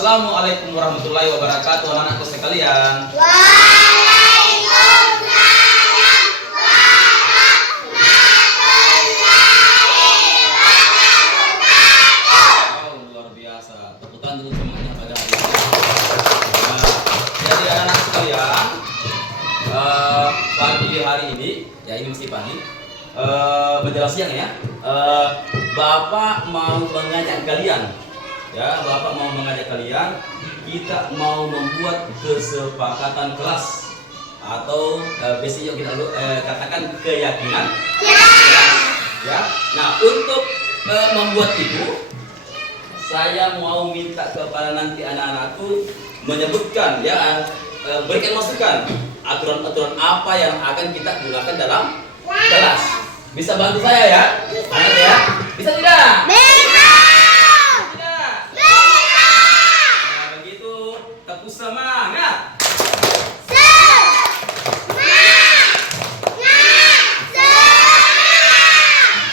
Assalamualaikum warahmatullahi wabarakatuh, anak-anakku sekalian. Waalaikumsalam warahmatullahi wabarakatuh. Oh, luar biasa. Tepuk tangan dulu semuanya pada hari ini. Nah, jadi anak-anak sekalian, pagi hari ini, ya ini mesti pagi, menjelang siang ya. Bapak mau mengajak kalian. Ya, Bapak mau mengajak kalian, kita mau membuat kesepakatan kelas atau biasanya kita katakan keyakinan. Ya. Nah, untuk membuat itu, saya mau minta kepada nanti anak-anakku menyebutkan ya, berikan masukan aturan-aturan apa yang akan kita gunakan dalam kelas. Bisa bantu saya ya? Anak ya? Bisa tidak? Semangat.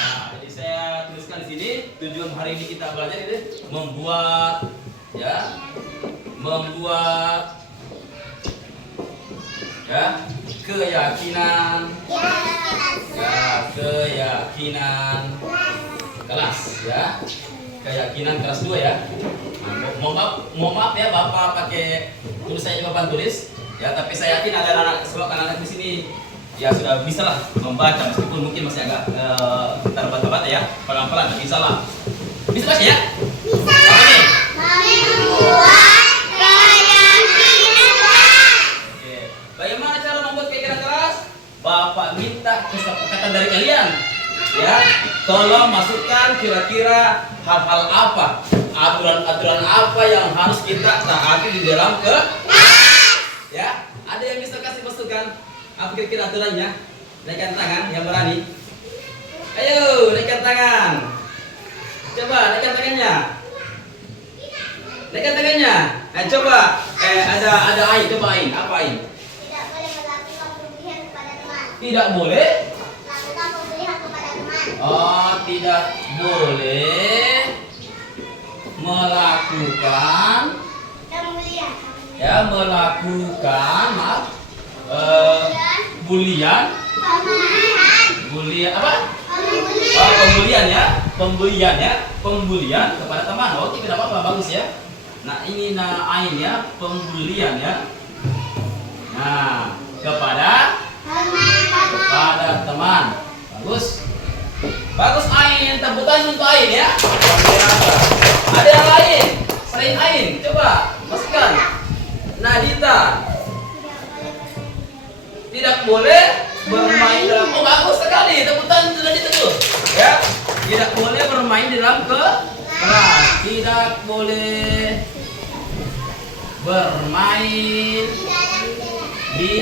Nah, jadi saya tuliskan di sini tujuan hari ini kita belajar itu membuat keyakinan kelas ya. Keyakinan kelas 2 ya. Mohon maaf ya, Bapak pakai tulisannya papan tulis ya, tapi saya yakin ada anak-anak di sini ya sudah bisa lah membaca, meskipun mungkin masih agak terbata-bata ya, pelan-pelan tapi bisa lah. Bisa baca ya? Bisa. Membuat keyakinan kelas. Oke. Bagaimana cara membuat keyakinan kelas? Bapak minta kesepakatan dari kalian. Ya, tolong masukkan kira-kira hal-hal apa, aturan-aturan apa yang harus kita taati di dalam ya, ada yang bisa kasih masukan? Apa kira-kira aturannya? Naikkan tangan yang berani. Ayo, naikkan tangan. Coba naikkan tangannya. Naikkan tangannya. Coba. Ada ain. Coba ain. Apa ain? Tidak boleh melakukan pemilihan kepada teman. Tidak boleh. Melakukan pemilihan kepada teman. Oh, tidak boleh melakukan bulian apa? Pembulian kepada teman. Oke, tidak apa-apa, bagus ya. Nah, ini ain ya, pembulian ya. Nah, kepada teman. Bagus ain, tepuk tangan untuk ain ya. Ada yang lain selain ain, coba masukkan. Nadita. Tidak boleh bermain dalam. Oh, bagus sekali, tepuk tangan untuk Nadita tuh. Ya, tidak boleh bermain di dalam kelas. Tidak boleh bermain di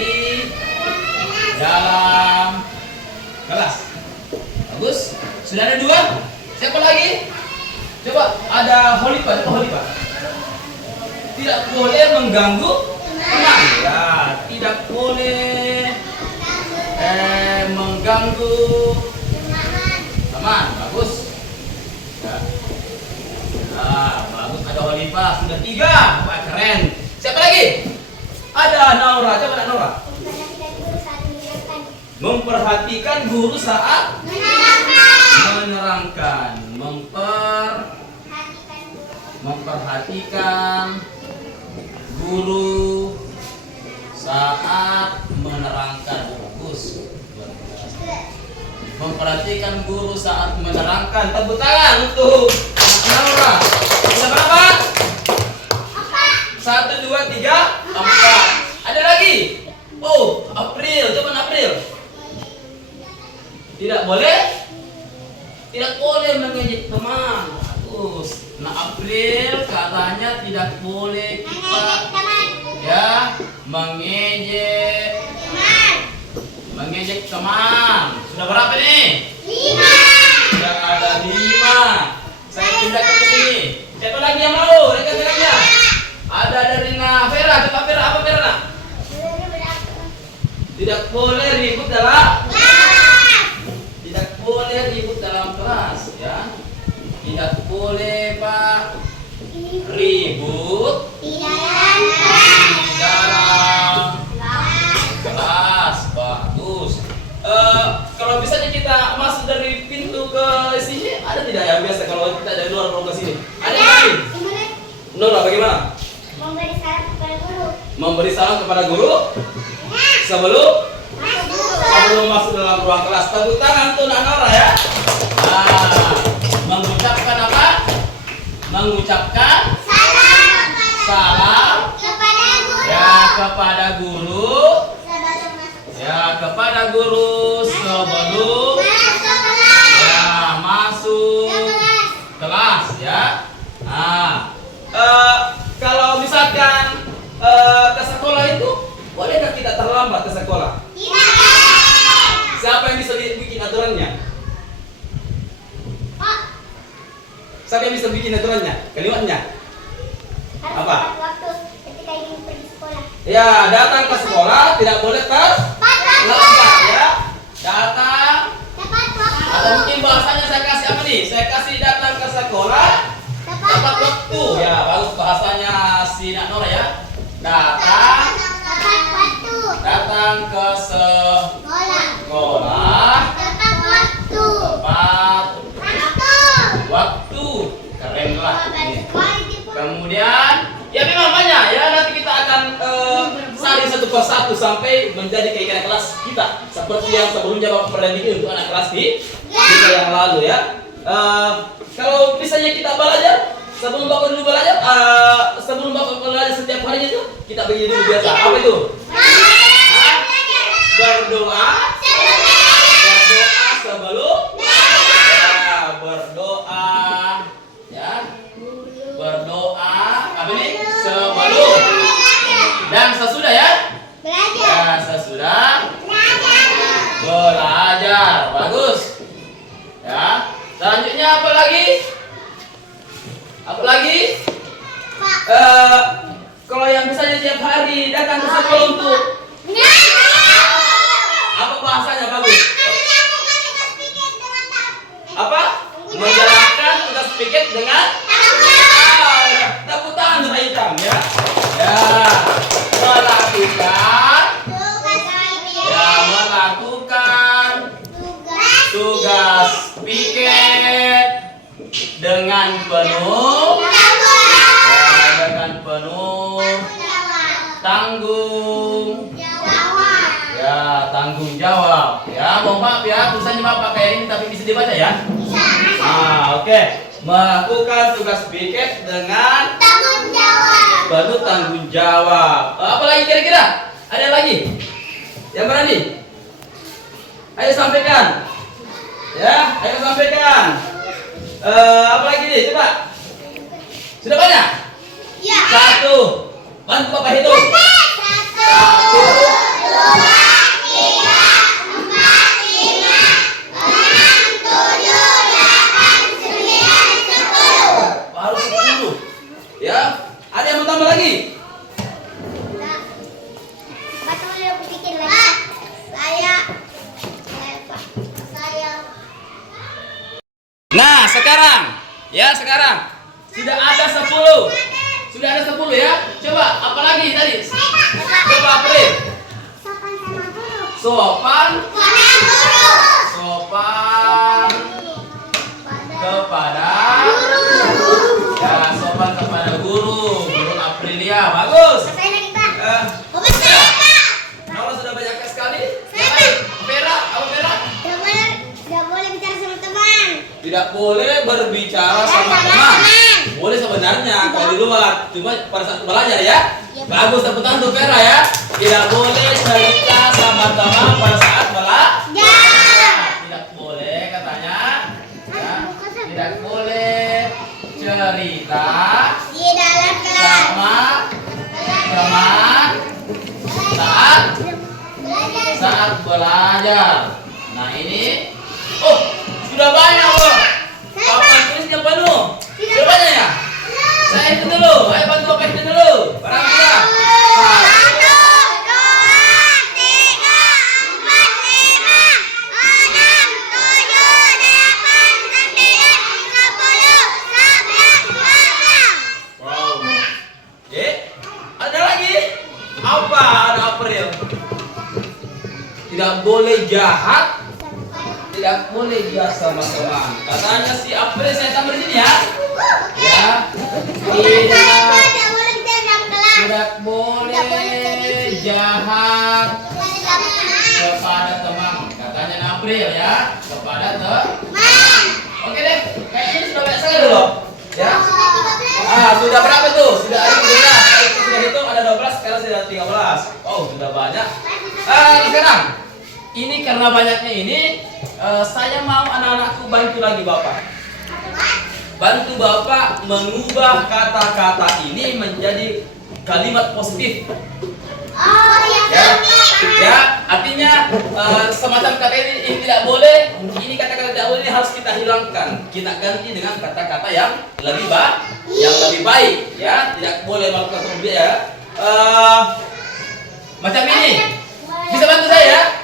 dalam kelas. Bagus. Sudah ada 2. Siapa lagi? Coba ada Holipah. Tidak boleh mengganggu teman. Ya, tidak boleh mengganggu teman. Bagus. Ya. Nah, bagus, ada Holipah. Sudah 3. Wah, keren. Siapa lagi? Ada Naura. Coba ada Naura. Memperhatikan guru saat menerangkan. Memperhatikan guru saat menerangkan. Bagus. Memperhatikan guru saat menerangkan. Tepuk tangan untuk Naura. Bisa berapa? 1, 2, 3, 4. Ada lagi? Oh, April. Coba April. Tidak boleh mengejek teman. Bagus. Nah, April katanya tidak boleh kita ya mengejek teman. Sudah berapa nih? 5. Sudah ada 5. Saya pindahkan ke sini. Siapa lagi yang mau? Rekan tangannya. Ada dari Vera. Coba Vera, apa Vera? Tidak boleh ribut dalam kelas ya. Tidak boleh Pak ribut di dalam di dalam kelas. Bagus. Kalau misalnya kita masuk dari pintu ke sini, ada tidak yang biasa kalau kita dari luar mau ke sini? Ada lagi? Nora, bagaimana? memberi salam kepada guru. Memberi salam kepada guru sebelum masuk dalam ruang kelas. Tepuk tangan tuh Nak Nora ya. Nah, mengucapkan apa? Mengucapkan salam Kepada guru. ya kepada guru. Sebelum masuk Ya kepada guru sebelum masuk kelas. ya masuk Kelas. kelas ya. Nah, kalau misalkan ke sekolah itu bolehkah kita terlambat ke sekolah? Tidak. Siapa yang bisa bikin aturannya? Pak, Siapa yang bisa bikin aturannya? Kalimatnya? harus Apa? tepat waktu ketika ingin pergi sekolah. Ya, datang ke sekolah tidak boleh Tepat terlambat ya. Datang Tepat waktu. atau mungkin bahasanya saya kasih apa nih? Saya kasih datang ke sekolah tepat waktu. Ya, bagus bahasanya si Nak Nora ya. Datang Tepat waktu. datang ke Sekolah. sekolah Tepat waktu. tepat Waktu. waktu. Keren lah ini. Sekolah di Kemudian ya memang banyak ya, nanti kita akan saling satu persatu sampai menjadi keinginan kelas kita seperti yang sebelumnya Bapak pernah bikin untuk anak kelas di kita yang lalu ya. Kalau misalnya kita belajar sebelum Bapak dulu belajar, sebelum Bapak belajar setiap harinya itu kita begini dulu biasa. Apa itu? Hah? Berdoa. Berdoa sebelum ya, berdoa ya. Berdoa apa ini? Sebelum dan sesudah ya. belajar. Ya, sesudah belajar. Bagus. Ya. Selanjutnya apa lagi? Apa lagi? Kalau yang misalnya tiap hari datang ke sekolah untuk apa bahasanya bagus? Apa? Menjalankan tugas piket dengan tepuk tangan untuk Aitam ya. Ya, melakukan tugas piket dengan penuh tanggung tanggung jawab ya. Mohon maaf ya tulisannya Bapak kayak ini tapi bisa dibaca ya. Oke. Melakukan tugas piket dengan penuh tanggung jawab. Apa lagi kira-kira? Ada lagi? Yang berani? Ayo sampaikan. Ya, ayo sampaikan. Apa lagi nih? Coba. Sudah banyak? Satu. Bantu Bapak hitung. Satu. Baru 10. Ya. Ada yang mau tambah lagi? Nah, sekarang sudah ada 10. Sudah ada 10 ya. Coba apa lagi tadi? Coba April. Sopan kepada ya, sopan kepada guru Aprilia. Bagus. Nora sudah banyak sekali. Yang lain? Vera, apa Vera? Tidak boleh berbicara sama teman. Boleh sebenarnya kalau di luar, cuma pada saat belajar ya. Bagus, tepuk tangan untuk Vera ya. Tidak boleh cerita sama teman pada saat belajar. Tidak boleh katanya. Ya. Tidak boleh cerita sama teman saat belajar. Nah ini, oh sudah banyak loh. Papan tulisnya penuh. Sudah banyak ya. Saya hitung dulu. Ayo bantu Bapak hitung dulu. Barang sudah. Wow. boleh jahat, tidak boleh jahat sama teman. Katanya si April, saya tambah di sini ya. Ya, tidak boleh jahat kepada teman. Katanya April ya, kepada teman. Oke deh, kayaknya ini sudah banyak sekali loh. Ya. Sudah berapa tuh? Sudah ada 13. Kalau sudah hitung ada 12, sekarang sudah 13. Oh, sudah banyak. Sekarang ini karena banyaknya ini, saya mau anak-anakku bantu lagi Bapak. Bantu Bapak mengubah kata-kata ini menjadi kalimat positif. Ya, artinya semacam kata ini tidak boleh, ini kata-kata tidak boleh, ini harus kita hilangkan. Kita ganti dengan kata-kata yang lebih baik, ya. Tidak boleh melakukan perbedaan ya. Macam ini. Bisa bantu saya?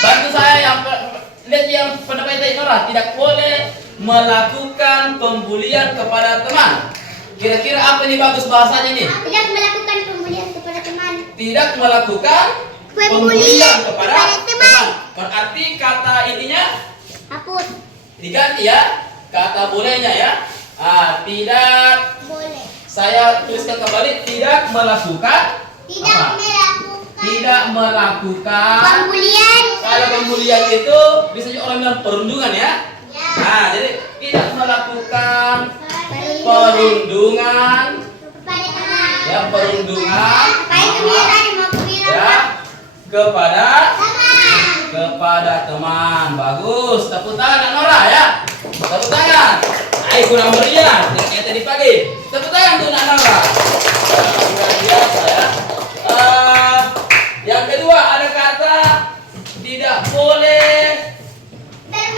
Bantu saya yang lihat yang pendapat dari Nora, tidak boleh melakukan pembulian kepada teman. Kira-kira apa nih bagus bahasanya ini? Tidak melakukan pembulian kepada teman. Tidak melakukan pembulian kepada teman. Berarti kata ininya Hapus. diganti ya. Kata bolehnya ya. Tidak. Boleh. Saya tuliskan kembali, tidak melakukan. Tidak Apa? melakukan. Tidak melakukan Pembulian. Kalau pembulian itu biasanya orang bilang perundungan ya. Ya. Jadi tidak melakukan Perundungan perundungan kepada teman. ya, perundungan Apa itu bilang mau bilang? ya kepada Teman. teman. Bagus, tepuk tangan Kak Nora ya. Tepuk tangan. Ayo kurang meriah, kayak tadi pagi. Tepuk tangan untuk Kak Nora. Luar biasa ya. Yang kedua ada kata tidak boleh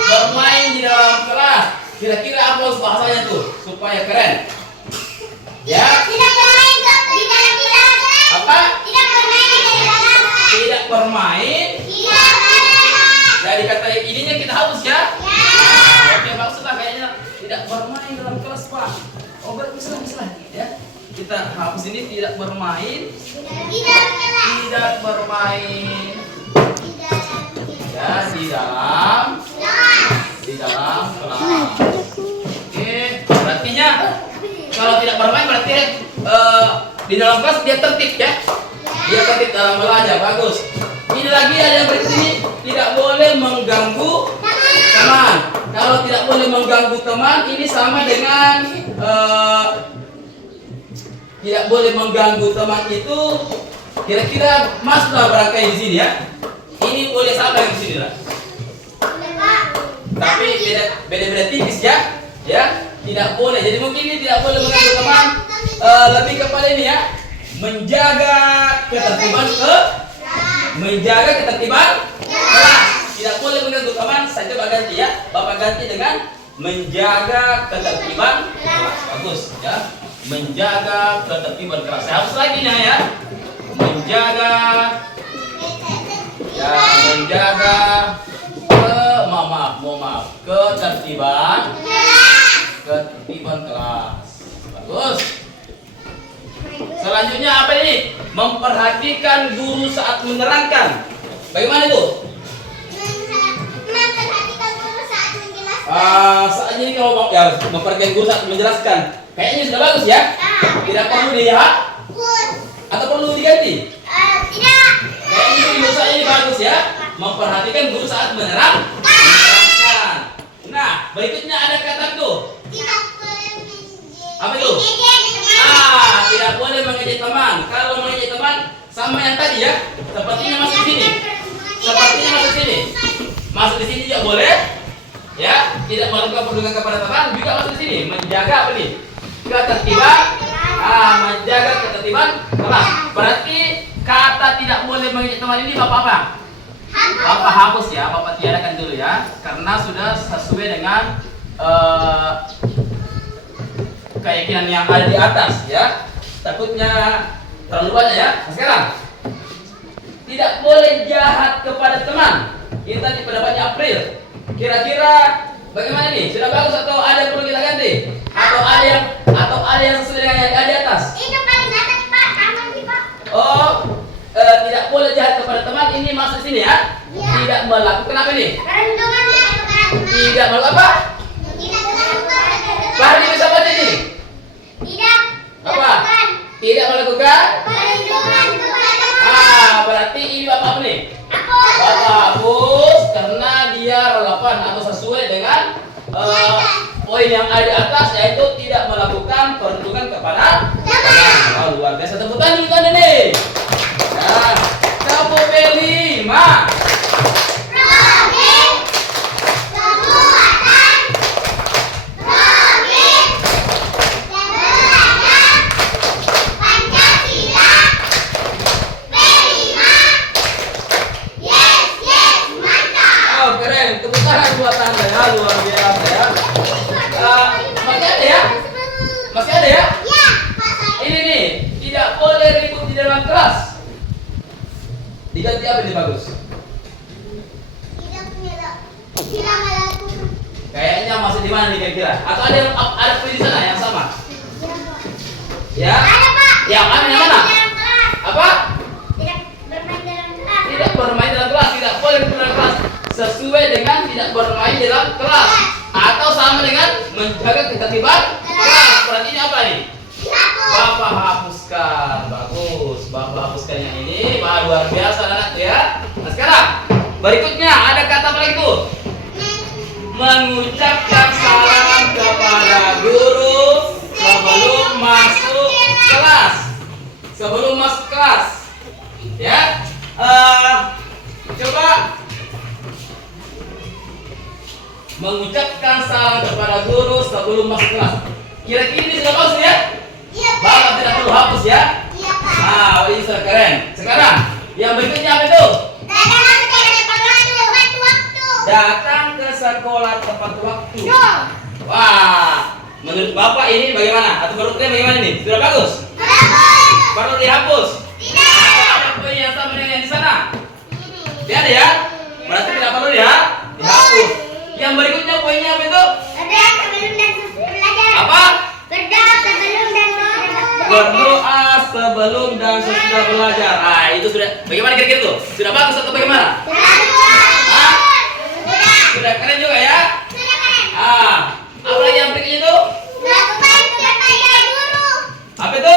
bermain di dalam kelas. Kira-kira apa bahasanya tuh supaya keren? Ya. Tidak bermain di dalam kelas. Apa? Tidak bermain di dalam. Tidak bermain. Tidak bermain. Jadi kata ininya kita hapus ya. Oke, maksudnya kayaknya tidak bermain dalam kelas Pak. Oh, bisa ya. Kita hapus ini tidak bermain. Tidak kelas. Tidak bermain. Ya, di dalam kelas. Oke, artinya kalau tidak bermain berarti di dalam kelas dia tertib ya. Dia tertib dalam belajar, bagus. Ini lagi ada yang berikut ini, tidak boleh mengganggu teman. Kalau tidak boleh mengganggu teman, ini sama dengan tidak boleh mengganggu teman itu kira-kira masuklah barangkali di sini ya. Ini boleh sama yang di sini lah. Tapi beda-beda tipis ya. Ya, tidak boleh. Jadi mungkin ini tidak boleh mengganggu teman. Lebih kepada ini ya, menjaga ketertiban kelas. Tidak boleh mengganggu teman. Saya coba ganti ya. Bapak ganti dengan menjaga ketertiban kelas. Bagus ya. Menjaga ketertiban kelas. Saya hapus lagi nih ya. Menjaga ketertiban kelas. Bagus. Selanjutnya apa ini? Memperhatikan guru saat menerangkan. Bagaimana itu? Memperhatikan guru saat menjelaskan. Saat ini kalau ya memperhatikan guru saat menjelaskan. Kayaknya sudah bagus ya. Tidak perlu dilihat atau perlu diganti? Tidak. Kayaknya guru saat ini bagus ya. Memperhatikan guru saat menerangkan. Nah, berikutnya ada kata tuh. Tidak boleh Apa itu? Tidak boleh mengejek teman. Kalau mengejek teman sama yang tadi ya. Sepertinya masuk di sini. Masuk di sini juga boleh. Ya, tidak melakukan perundungan kepada teman juga masuk di sini. Menjaga apa nih? Ketertiban. Menjaga ketertiban kelas. Berarti kata tidak boleh mengejek teman ini Bapak apa? Bapak hapus ya, Bapak tiadakan dulu ya. Karena sudah sesuai dengan keyakinan yang ada di atas ya. Takutnya terlalu banyak ya. Nah, sekarang tidak boleh jahat kepada teman. Ini tadi pendapatnya April. Kira-kira bagaimana nih? Sudah bagus atau ada yang perlu kita ganti? Atau ada yang sesuai dengan yang ada di atas? Itu paling atas Pak, aman sih Pak. Oh, tidak boleh jahat kepada teman. Ini masuk sini ya. Tidak melakukan apa nih? Perundungan kepada teman. Tidak melakukan apa? Tidak melakukan Fahri bisa baca ini? Tidak Apa? melakukan Tidak melakukan? perundungan kepada teman. Berarti ini bapak apa nih? Aku. Bapak hapus karena dia relevan atau sesuai dengan poin yang ada di atas, yaitu tidak melakukan perundungan kepada teman. Luar biasa, tepuk tangan kita nih. Nah, kamu beli 5. Rogi. Kebuatan. Rogi. Belajar Pancasila. B5. Yes, mantap. Oh keren, tepuk tangan buat anda ya, luar biasa ya. Masih ada ya? Masih ada ya? Ya, Pak Sai. Ini nih, tidak boleh ribut di dalam kelas. Diganti apa nih bagus? Tidak melakukan. Kayaknya masih di mana nih kira-kira? Atau ada poin di sana yang sama? Ya, Pak. Ya? Ada, Pak. Yang mana? Yang mana? Dalam kelas. Apa? Tidak bermain dalam kelas. Tidak bermain dalam kelas, tidak boleh bermain dalam kelas. Sesuai dengan tidak bermain dalam kelas. Atau sama dengan menjaga ketertiban kelas. Berarti ini apa nih? Aku. Bapak hapuskan. Bagus. Bapak hapuskan yang ini. Wah, luar biasa anak ya. Nah sekarang berikutnya ada kata apa lagi tuh? Mengucapkan salam kepada guru sebelum masuk kelas. Sebelum masuk kelas. Ya. Coba mengucapkan salam kepada guru sebelum masuk kelas. Kira-kira ini sudah bagus ya? Iya, Pak. Bapak tidak perlu hapus ya. Iya, Pak. Ini sudah keren. Sekarang yang berikutnya apa itu? Datang ke sekolah tepat waktu. Wah, menurut Bapak ini bagaimana? Atau menurutnya bagaimana ini? Sudah bagus? Perlu dihapus? Atau ada poin yang sama dengan yang di sana? Tidak ada ya? Berarti tidak perlu ya? Dihapus. Yang berikutnya poinnya apa itu? Apa? Berdoa sebelum dan sesudah belajar. Itu sudah. Bagaimana kira-kira itu? Sudah bagus atau bagaimana? Hah? Sudah keren juga ya? Apa lagi yang berikutnya itu? Apa itu?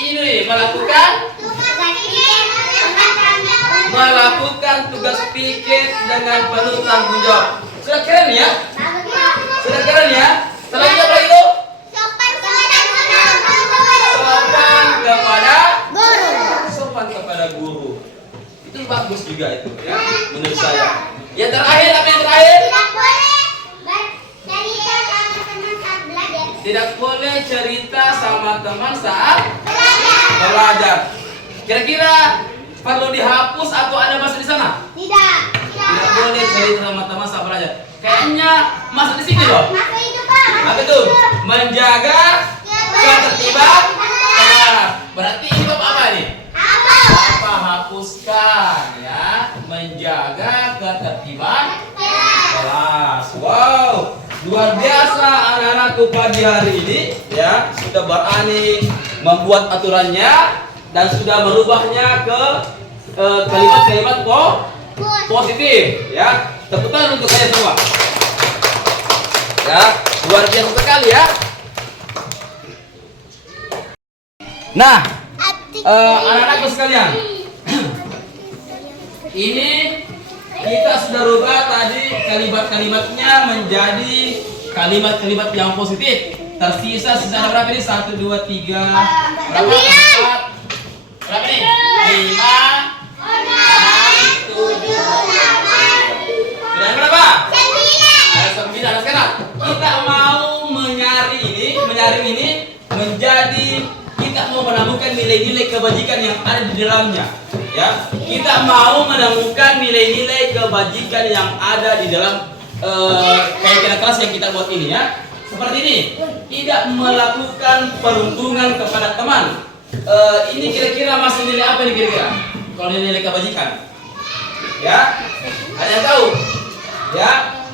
Ini melakukan tugas piket dengan penuh tanggung jawab. Sudah keren ya? Sudah keren ya? Selanjutnya apa itu? Sopan kepada guru. Itu bagus juga itu ya, menurut saya. Yang terakhir apa yang terakhir? Tidak boleh cerita sama teman saat belajar. Kira-kira perlu dihapus atau ada masuk di sana? Tidak boleh cerita sama teman saat belajar. Kayaknya masuk di sini loh. Apa itu? Menjaga ketertiban kelas. Berarti ini Bapak apa nih? Bapak hapuskan ya. Menjaga ketertiban kelas. Wow, luar biasa anak-anakku pagi hari ini ya, sudah berani membuat aturannya dan sudah merubahnya ke kalimat-kalimat positif ya. Tepuk tangan untuk saya semua. Ya, luar biasa sekali ya. Nah, anak-anakku sekalian, ini kita sudah rubah tadi kalimat-kalimatnya menjadi kalimat-kalimat yang positif. Tersisa sisa berapa ini? 1, 2, 3, berapa? 4, berapa nih? 5, 6, 7, sudah berapa? 9. Nah, sekarang kita mau menyaring ini menjadi kita mau menemukan nilai-nilai kebajikan yang ada di dalamnya. Ya, kita mau menemukan nilai-nilai kebajikan yang ada di dalam kayak kelas yang kita buat ini ya. Seperti ini, tidak melakukan perundungan kepada teman. Ini kira-kira masuk nilai apa nih kira-kira? Kalau nilai kebajikan, ya, ada yang tahu? Ya,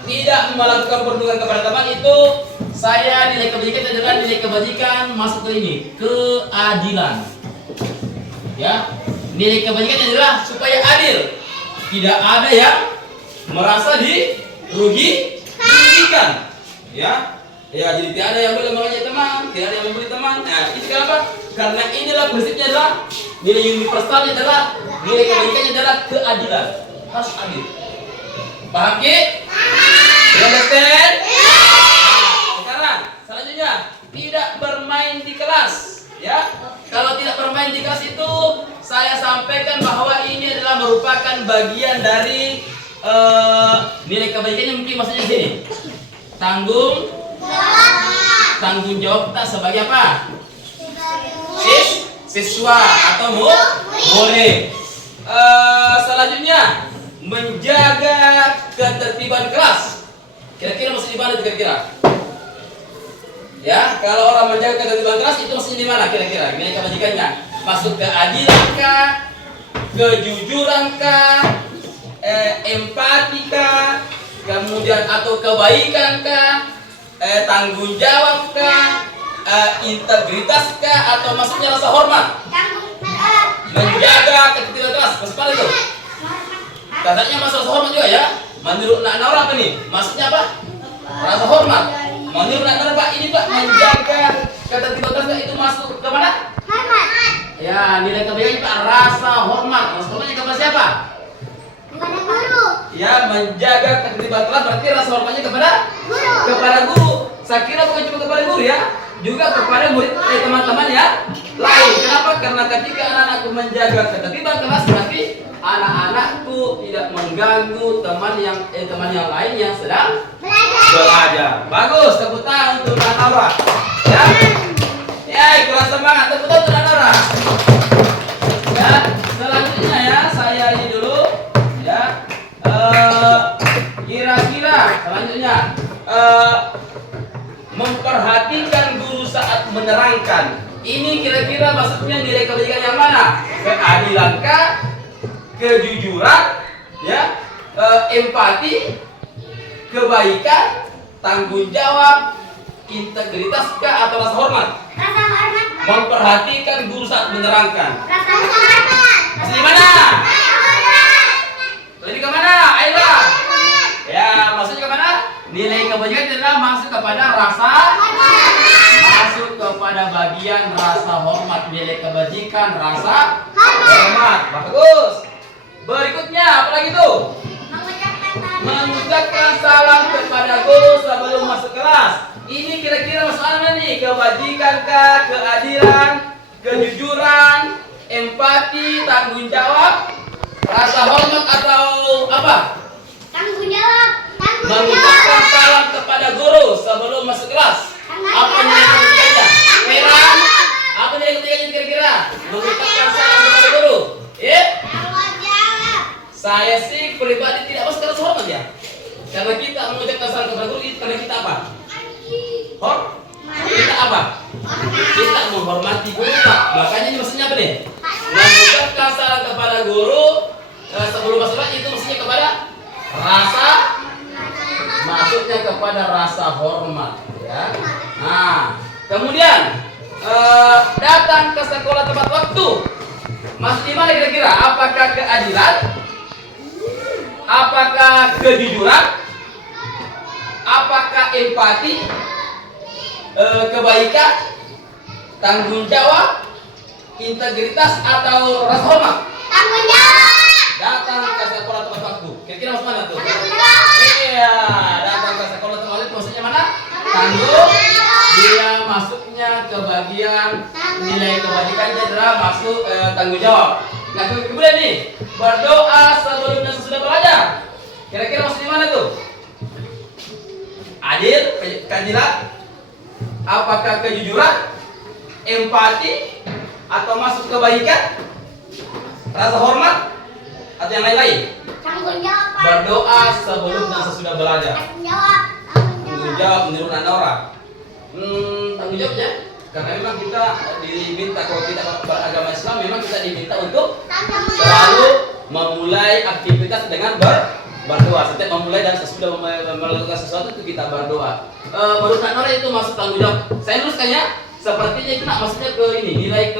tidak melakukan perundungan kepada teman itu saya nilai kebajikan adalah nilai kebajikan masuk ke ini, keadilan. Ya, nilai kebajikannya adalah supaya adil. Tidak ada yang merasa dirugikan. Ya, jadi tidak ada yang boleh mengajak teman, tidak ada yang memberi teman. Nah, itu kenapa? Karena inilah prinsipnya adalah nilai universalnya adalah nilai kebajikannya adalah keadilan. Harus adil. Paham Ki? You understand? Sekarang selanjutnya tidak bermain di kelas. Ya, kalau tidak bermain di kelas itu saya sampaikan bahwa ini adalah merupakan bagian dari nilai kebajikannya. Mungkin maksudnya sini tanggung jawab kita sebagai apa? Siswa atau murid. Selanjutnya menjaga ketertiban kelas. Kira-kira maksudnya di mana kira-kira? Ya, kalau orang menjaga ketertiban kelas itu maksudnya di mana kira-kira? Nilai kebajikannya masuk ke adilankah, kejujurankah, empatikah, kemudian atau kebaikankah, tanggung jawabkah, integritaskah, atau maksudnya rasa hormat? Menjaga ketertiban kelas, maksud apa itu? Katanya masuk rasa hormat juga ya. Menurut Nak Naura apa nih? Maksudnya apa? Rasa hormat. Menurut Nak Naura Pak, ini Pak menjaga ketertiban kelas itu masuk ke mana? Hormat. Ya, nilai kebajikannya Pak rasa hormat. Rasa hormatnya kepada siapa? Kepada guru. Ya, menjaga ketertiban kelas berarti rasa hormatnya kepada Guru. kepada guru. Saya kira bukan cuma kepada guru ya, juga kepada murid teman-teman ya lain. Kenapa? Karena ketika anak-anakku menjaga ketertiban kelas berarti anak-anakku tidak mengganggu teman yang lain yang sedang belajar. Bagus, tepuk tangan untuk Nak Naura. Ya. Ya, kurang semangat, tepuk tangan untuk Nak Naura. Ya, selanjutnya ya, saya ini dulu ya. Kira-kira selanjutnya memperhatikan guru saat menerangkan. Ini kira-kira maksudnya nilai kebajikan yang mana? Keadilankah, kejujuran, ya, empati, kebaikan, tanggung jawab, integritaskah, atau rasa hormat? Rasa hormat. Memperhatikan guru saat menerangkan. Rasa hormat. Masih di mana? Lebih ke mana? Ayolah. Ya, maksudnya ke mana? Nilai kebajikan adalah masuk kepada rasa, masuk kepada bagian rasa hormat. Nilai kebajikan rasa hormat. Bagus. Berikutnya apa lagi tuh? Mengucapkan salam kepada guru sebelum masuk kelas. Ini kira-kira masuk apa nih? Kebajikankah, keadilan, kejujuran, empati, tanggung jawab, rasa hormat, atau apa? Tanggung jawab. Mengucapkan salam kepada guru sebelum masuk kelas. Apa nilai kebajikannya? Peran? Apa nilai kebajikannya kira-kira? Mengucapkan salam kepada guru. Tanggung jawab. Saya sih pribadi tidak masuk ke rasa hormat ya. Karena kita mengucapkan salam kepada guru itu karena kita apa? Kita apa? Kita menghormati guru Pak. Makanya ini maksudnya apa nih? Mengucapkan salam kepada guru sebelum masuk kelas itu maksudnya kepada rasa, maksudnya kepada rasa hormat ya. Nah, kemudian datang ke sekolah tepat waktu. Masuk di mana kira-kira? Apakah keadilan? Apakah kejujuran? Apakah empati? Kebaikan? Tanggung jawab? Integritas atau rasa hormat? Tanggung jawab. Datang ke sekolah tepat waktu. Kira-kira maksud mana tuh? Tanggung jawab. Iya, datang ke sekolah tepat waktu maksudnya mana? Tanggung. Dia masuknya ke bagian nilai kebajikannya adalah masuk tanggung jawab. Nah, kemudian nih berdoa sebelum dan sesudah belajar. Kira-kira maksudnya mana tuh? Adil, keadilan, apakah kejujuran, empati, atau masuk kebaikan, rasa hormat, atau yang lain-lain? Tanggung jawab. Berdoa sebelum dan sesudah belajar. Tanggung jawab. Tanggung jawab menurut Nak Naura. Tanggung jawab ya. Karena memang kita diminta, kalau kita beragama Islam memang kita diminta untuk selalu memulai aktivitas dengan berdoa. Setiap memulai dan sesudah melakukan sesuatu itu kita berdoa. Menurut Nak Naura itu masuk tanggung jawab. Saya luruskan ya. Sepertinya itu nak maksudnya ke ini nilai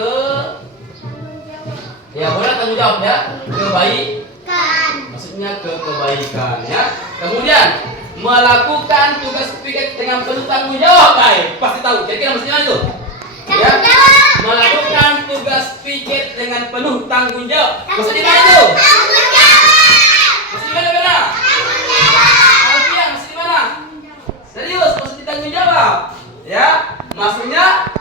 Ya, boleh tanggung jawab ya. Kebaikan. Kan. Maksudnya kebaikan ya. Kemudian melakukan tugas piket dengan penuh tanggung jawab, guys. Pasti tahu. Kira-kira maksudnya itu. Ya. Tanggung jawab. Melakukan tugas piket dengan penuh tanggung jawab. Maksudnya mana itu? Tanggung jawab. Maksudnya mana, Bella? Tanggung jawab. Alfian, maksudnya mana? Serius, maksudnya tanggung jawab. Ya, maksudnya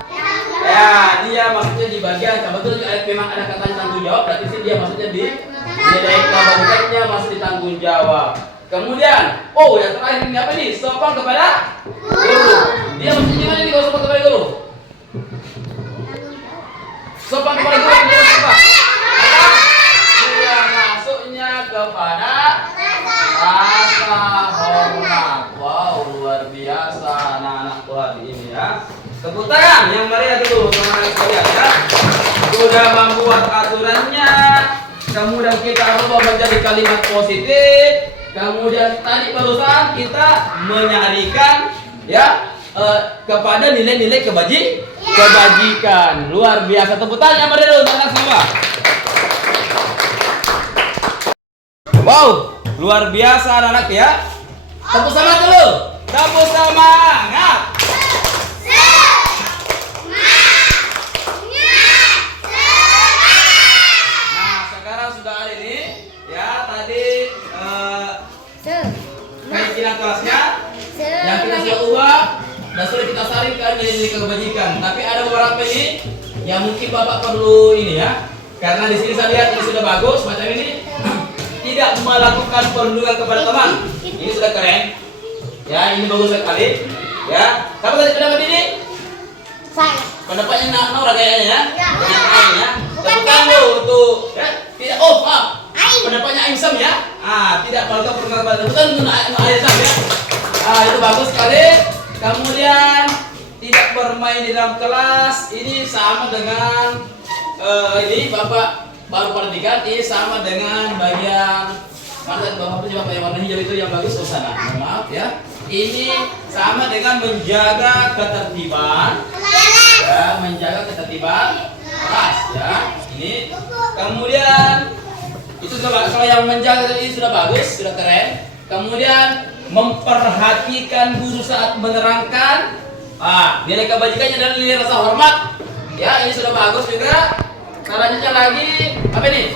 ya dia maksudnya di bagian kebetulan juga memang ada kata tanggung jawab, berarti sih dia maksudnya di nilai kebajikannya masih ditanggung jawab. Kemudian, oh yang terakhir ini apa nih? Sopan kepada guru. Dia maksudnya gimana nih kalau sopan kepada guru? Sopan kepada guru dia apa? Dia masuknya kepada rasa hormat. Wow, luar biasa anak-anak Tuhan ini ya. Tepuk tangan yang meriah dulu teman-teman sekalian ya. Sudah membuat aturannya, kemudian kita rubah menjadi kalimat positif. Kemudian tadi barusan kita menyarikan ya kepada nilai-nilai kebajikan. Luar biasa. Tepuk tangan yang meriah dulu teman-teman semua. Wow, luar biasa anak-anak ya. Tepuk semangat dulu. Tepuk semangat. Nah, sekarang sudah ada ini ya tadi keyakinan kelasnya yang kita sudah ubah dan sudah kita saringkan nilai-nilai kebajikan. Tapi ada beberapa ini yang mungkin Bapak perlu ini ya. Karena di sini saya lihat ini sudah bagus macam ini. Tidak melakukan perlindungan kepada teman. Ini sudah keren. Ya, ini bagus sekali. Ya, siapa tadi pendapat ini? Saya. Pendapatnya Nora kayaknya ya. Ya. Dengan Ain ya. Tepuk tangan dulu untuk ya, tidak maaf. Ain. Pendapatnya Ain Sam ya. Tidak melakukan perlindungan kepada teman. Tepuk tangan Ain Sam ya. Itu bagus sekali. Kemudian tidak bermain di dalam kelas. Ini sama dengan ini Bapak baru perhatikan ini sama dengan bagian mana tadi Bapak punya yang warna hijau itu yang bagus ke sana. Maaf ya. Ini sama dengan menjaga ketertiban. Ya, menjaga ketertiban kelas ya. Ini kemudian itu sudah kalau yang menjaga tadi sudah bagus, sudah keren. Kemudian memperhatikan guru saat menerangkan. Nilai kebajikannya adalah nilai rasa hormat. Ya, ini sudah bagus juga. Selanjutnya lagi apa ini?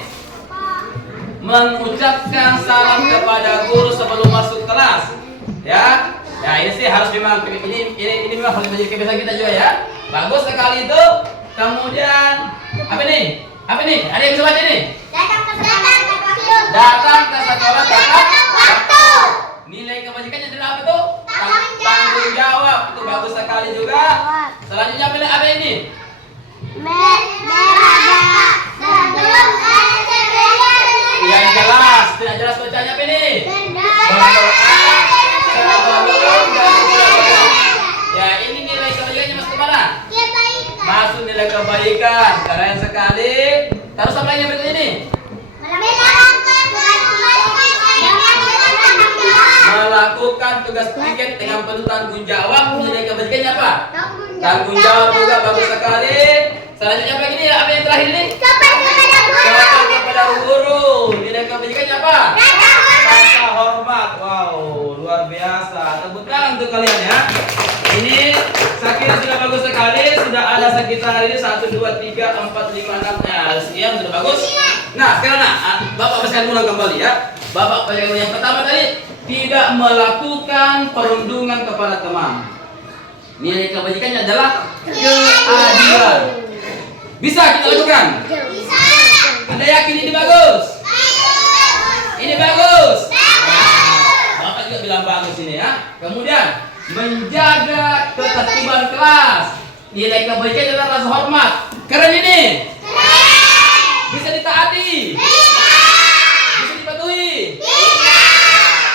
Mengucapkan salam kepada guru sebelum masuk kelas. Ya, ini sih harus memang ini memang harus menjadi kebiasaan kita juga ya. Bagus sekali itu. Kemudian apa ini? Apa ini? Ada yang bisa baca ini? Datang ke sekolah tepat waktu. Nilai kebajikannya adalah apa itu? Tanggung jawab. Itu bagus sekali juga. Selanjutnya apa ini? Yang jelas, tidak jelas bacanya apa ini? Ya, ini nilai kebajikannya masuk kemana? Masuk nilai kebaikan, keren sekali. Terus apa lagi yang berikut ini? Melakukan tugas piket dengan penuh tanggung jawab. Nilai kebajikannya apa? Tanggung jawab juga bagus sekali. Selanjutnya apa ini? Apa yang terakhir ini? Sopan kepada guru. Nilai kebajikannya apa? Rasa hormat. Wow, luar biasa. Tepuk tangan untuk kalian ya. Ini saya kira sudah bagus sekali. Sudah ada sekitar ini 1, 2, 3, 4, 5, 6 sekian sudah bagus. Nah sekarang Bapak bacakan ulang kembali ya. Bapak bacakan yang pertama tadi, tidak melakukan perundungan kepada teman. Nilai kebajikannya adalah keadilan. Bisa kita lakukan? Anda yakin ini bagus? Ini bagus. Bapak juga bilang bagus ini ya. Kemudian menjaga ketertiban kelas. Nilai kebaikan adalah rasa hormat. Keren ini. Bisa ditaati. Bisa dipatuhi.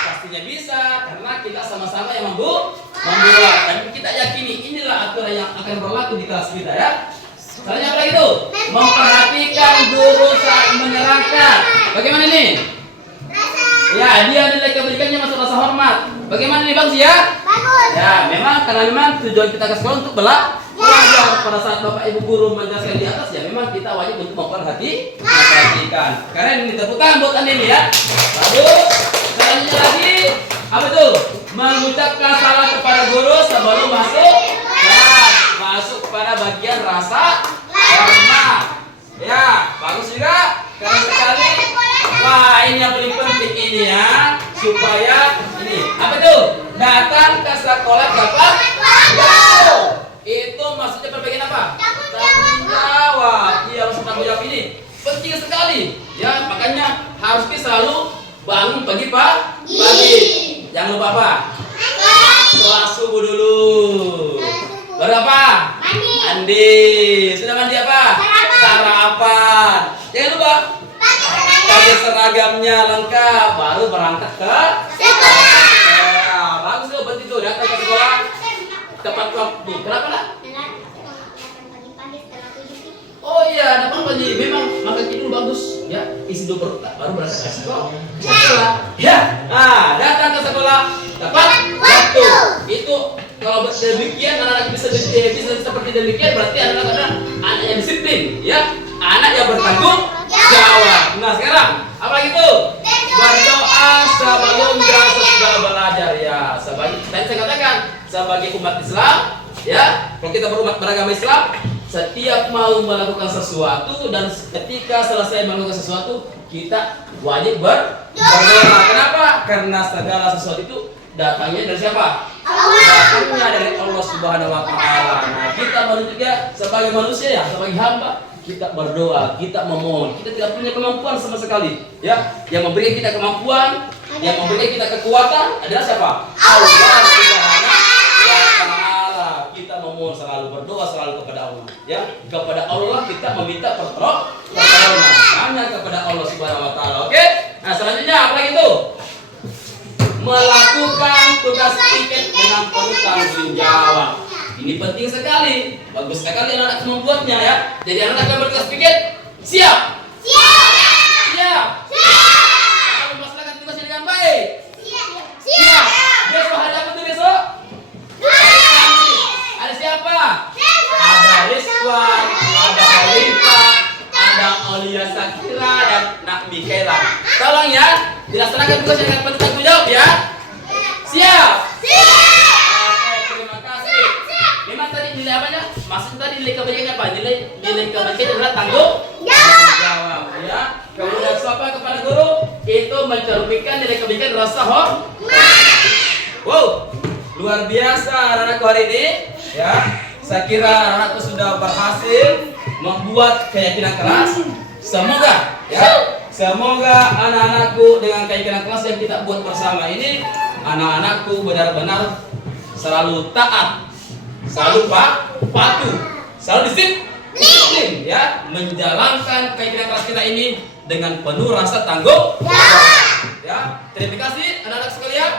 Pastinya bisa karena kita sama-sama yang membuat dan kita yakini inilah aturan yang akan berlaku di kelas kita ya. Selanjutnya apa lagi itu? Memperhatikan guru saat menerangkan. Bagaimana ini? Ya, dia nilai kebajikannya masuk rasa hormat. Bagaimana nih Bang ya? Bagus. Ya, memang karena memang tujuan kita ke sekolah untuk belajar. pelajar pada saat Bapak Ibu guru menjelaskan di atas, ya memang kita wajib untuk memperhatikan. Karena ini tepuk tangan buat Anda ini ya. Bagus. Selanjutnya lagi, apa tuh? Mengucapkan salam kepada guru sebelum masuk kelas. Masuk pada bagian rasa hormat. Ya, bagus juga. Keren sekali. Wah, ini yang paling penting ini ya, supaya ini apa tuh? Datang ke sekolah dapat itu maksudnya berbagian apa? Tanggung jawab. Iya, maksud tanggung jawab ini penting sekali. Ya, makanya harus kita selalu bangun pagi. Jangan lupa apa? Sholat subuh dulu. Baru apa? Mandi. Sudah mandi apa? Sarapan. Jangan lupa pakai seragamnya lengkap, baru berangkat ke sekolah. Bagus tuh, berarti tuh datang ke sekolah tepat waktu. Kenapa lah? Oh iya, dapat pagi. Memang makan tidur bagus, ya. Isi dulu perut, baru berangkat ke sekolah. Ya, datang ke sekolah tepat waktu. Itu kalau demikian anak-anak bisa seperti demikian, berarti anak yang disiplin, ya. Anak yang bertanggung jawab. Nah sekarang apa lagi tuh? Berdoa sebelum dan sesudah belajar ya. Tadi saya katakan sebagai umat Islam, ya. Kalau kita beragama Islam, setiap mau melakukan sesuatu dan ketika selesai melakukan sesuatu, kita wajib berdoa. Kenapa? Karena segala sesuatu itu datangnya dari siapa? Datangnya dari Allah Subhanahu Wa Taala. Nah, kita juga sebagai manusia ya, sebagai hamba, kita berdoa, kita memohon. Kita tidak punya kemampuan sama sekali, ya. Yang memberikan kita kemampuan, yang memberikan kita kekuatan adalah siapa? Allah Subhanahu wa Ta'ala. Kita memohon selalu, berdoa selalu kepada Allah, ya. Kepada Allah kita meminta pertolongan hanya kepada Allah Subhanahu wa Ta'ala. Oke? Nah, selanjutnya apa lagi tuh? Melakukan tugas piket dengan penuh tanggung jawab. Ini penting sekali. Bagus sekali anak-anak membuatnya ya. Jadi anak-anak yang bertugas piket siap. Akan melaksanakan tugasnya dengan baik. Siap. Besok hari apa tuh besok? Ada siapa? Ada Rizwan, ada Khalifah, ada Aulia Sakira dan Nak Mikaela. Tolong ya, dilaksanakan tugasnya dengan penuh tanggung jawab ya. Siap. Nilai apanya? Maksud tadi nilai kebajikan apa? Nilai kebajikan adalah tanggung jawab ya. Kemudian sapa kepada guru itu mencerminkan nilai kebajikan rasa hormat. Wow, luar biasa anak-anakku hari ini ya. Saya kira anak-anakku sudah berhasil membuat keyakinan kelas. Semoga anak-anakku dengan keyakinan kelas yang kita buat bersama ini, anak-anakku benar-benar selalu taat, selalu patuh, selalu disiplin ya, menjalankan keyakinan kelas kita ini dengan penuh rasa tanggung jawab. Ya, terima kasih anak-anak sekalian.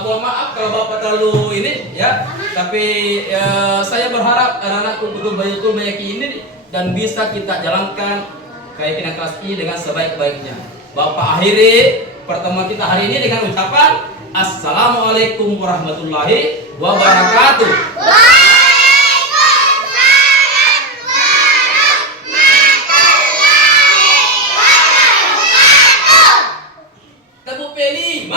Mohon maaf kalau Bapak terlalu ini ya, tapi saya berharap anak-anakku betul-betul meyakini dan bisa kita jalankan keyakinan kelas ini dengan sebaik-baiknya. Bapak akhiri pertemuan kita hari ini dengan ucapan Assalamualaikum warahmatullahi wabarakatuh. Tepuk P5.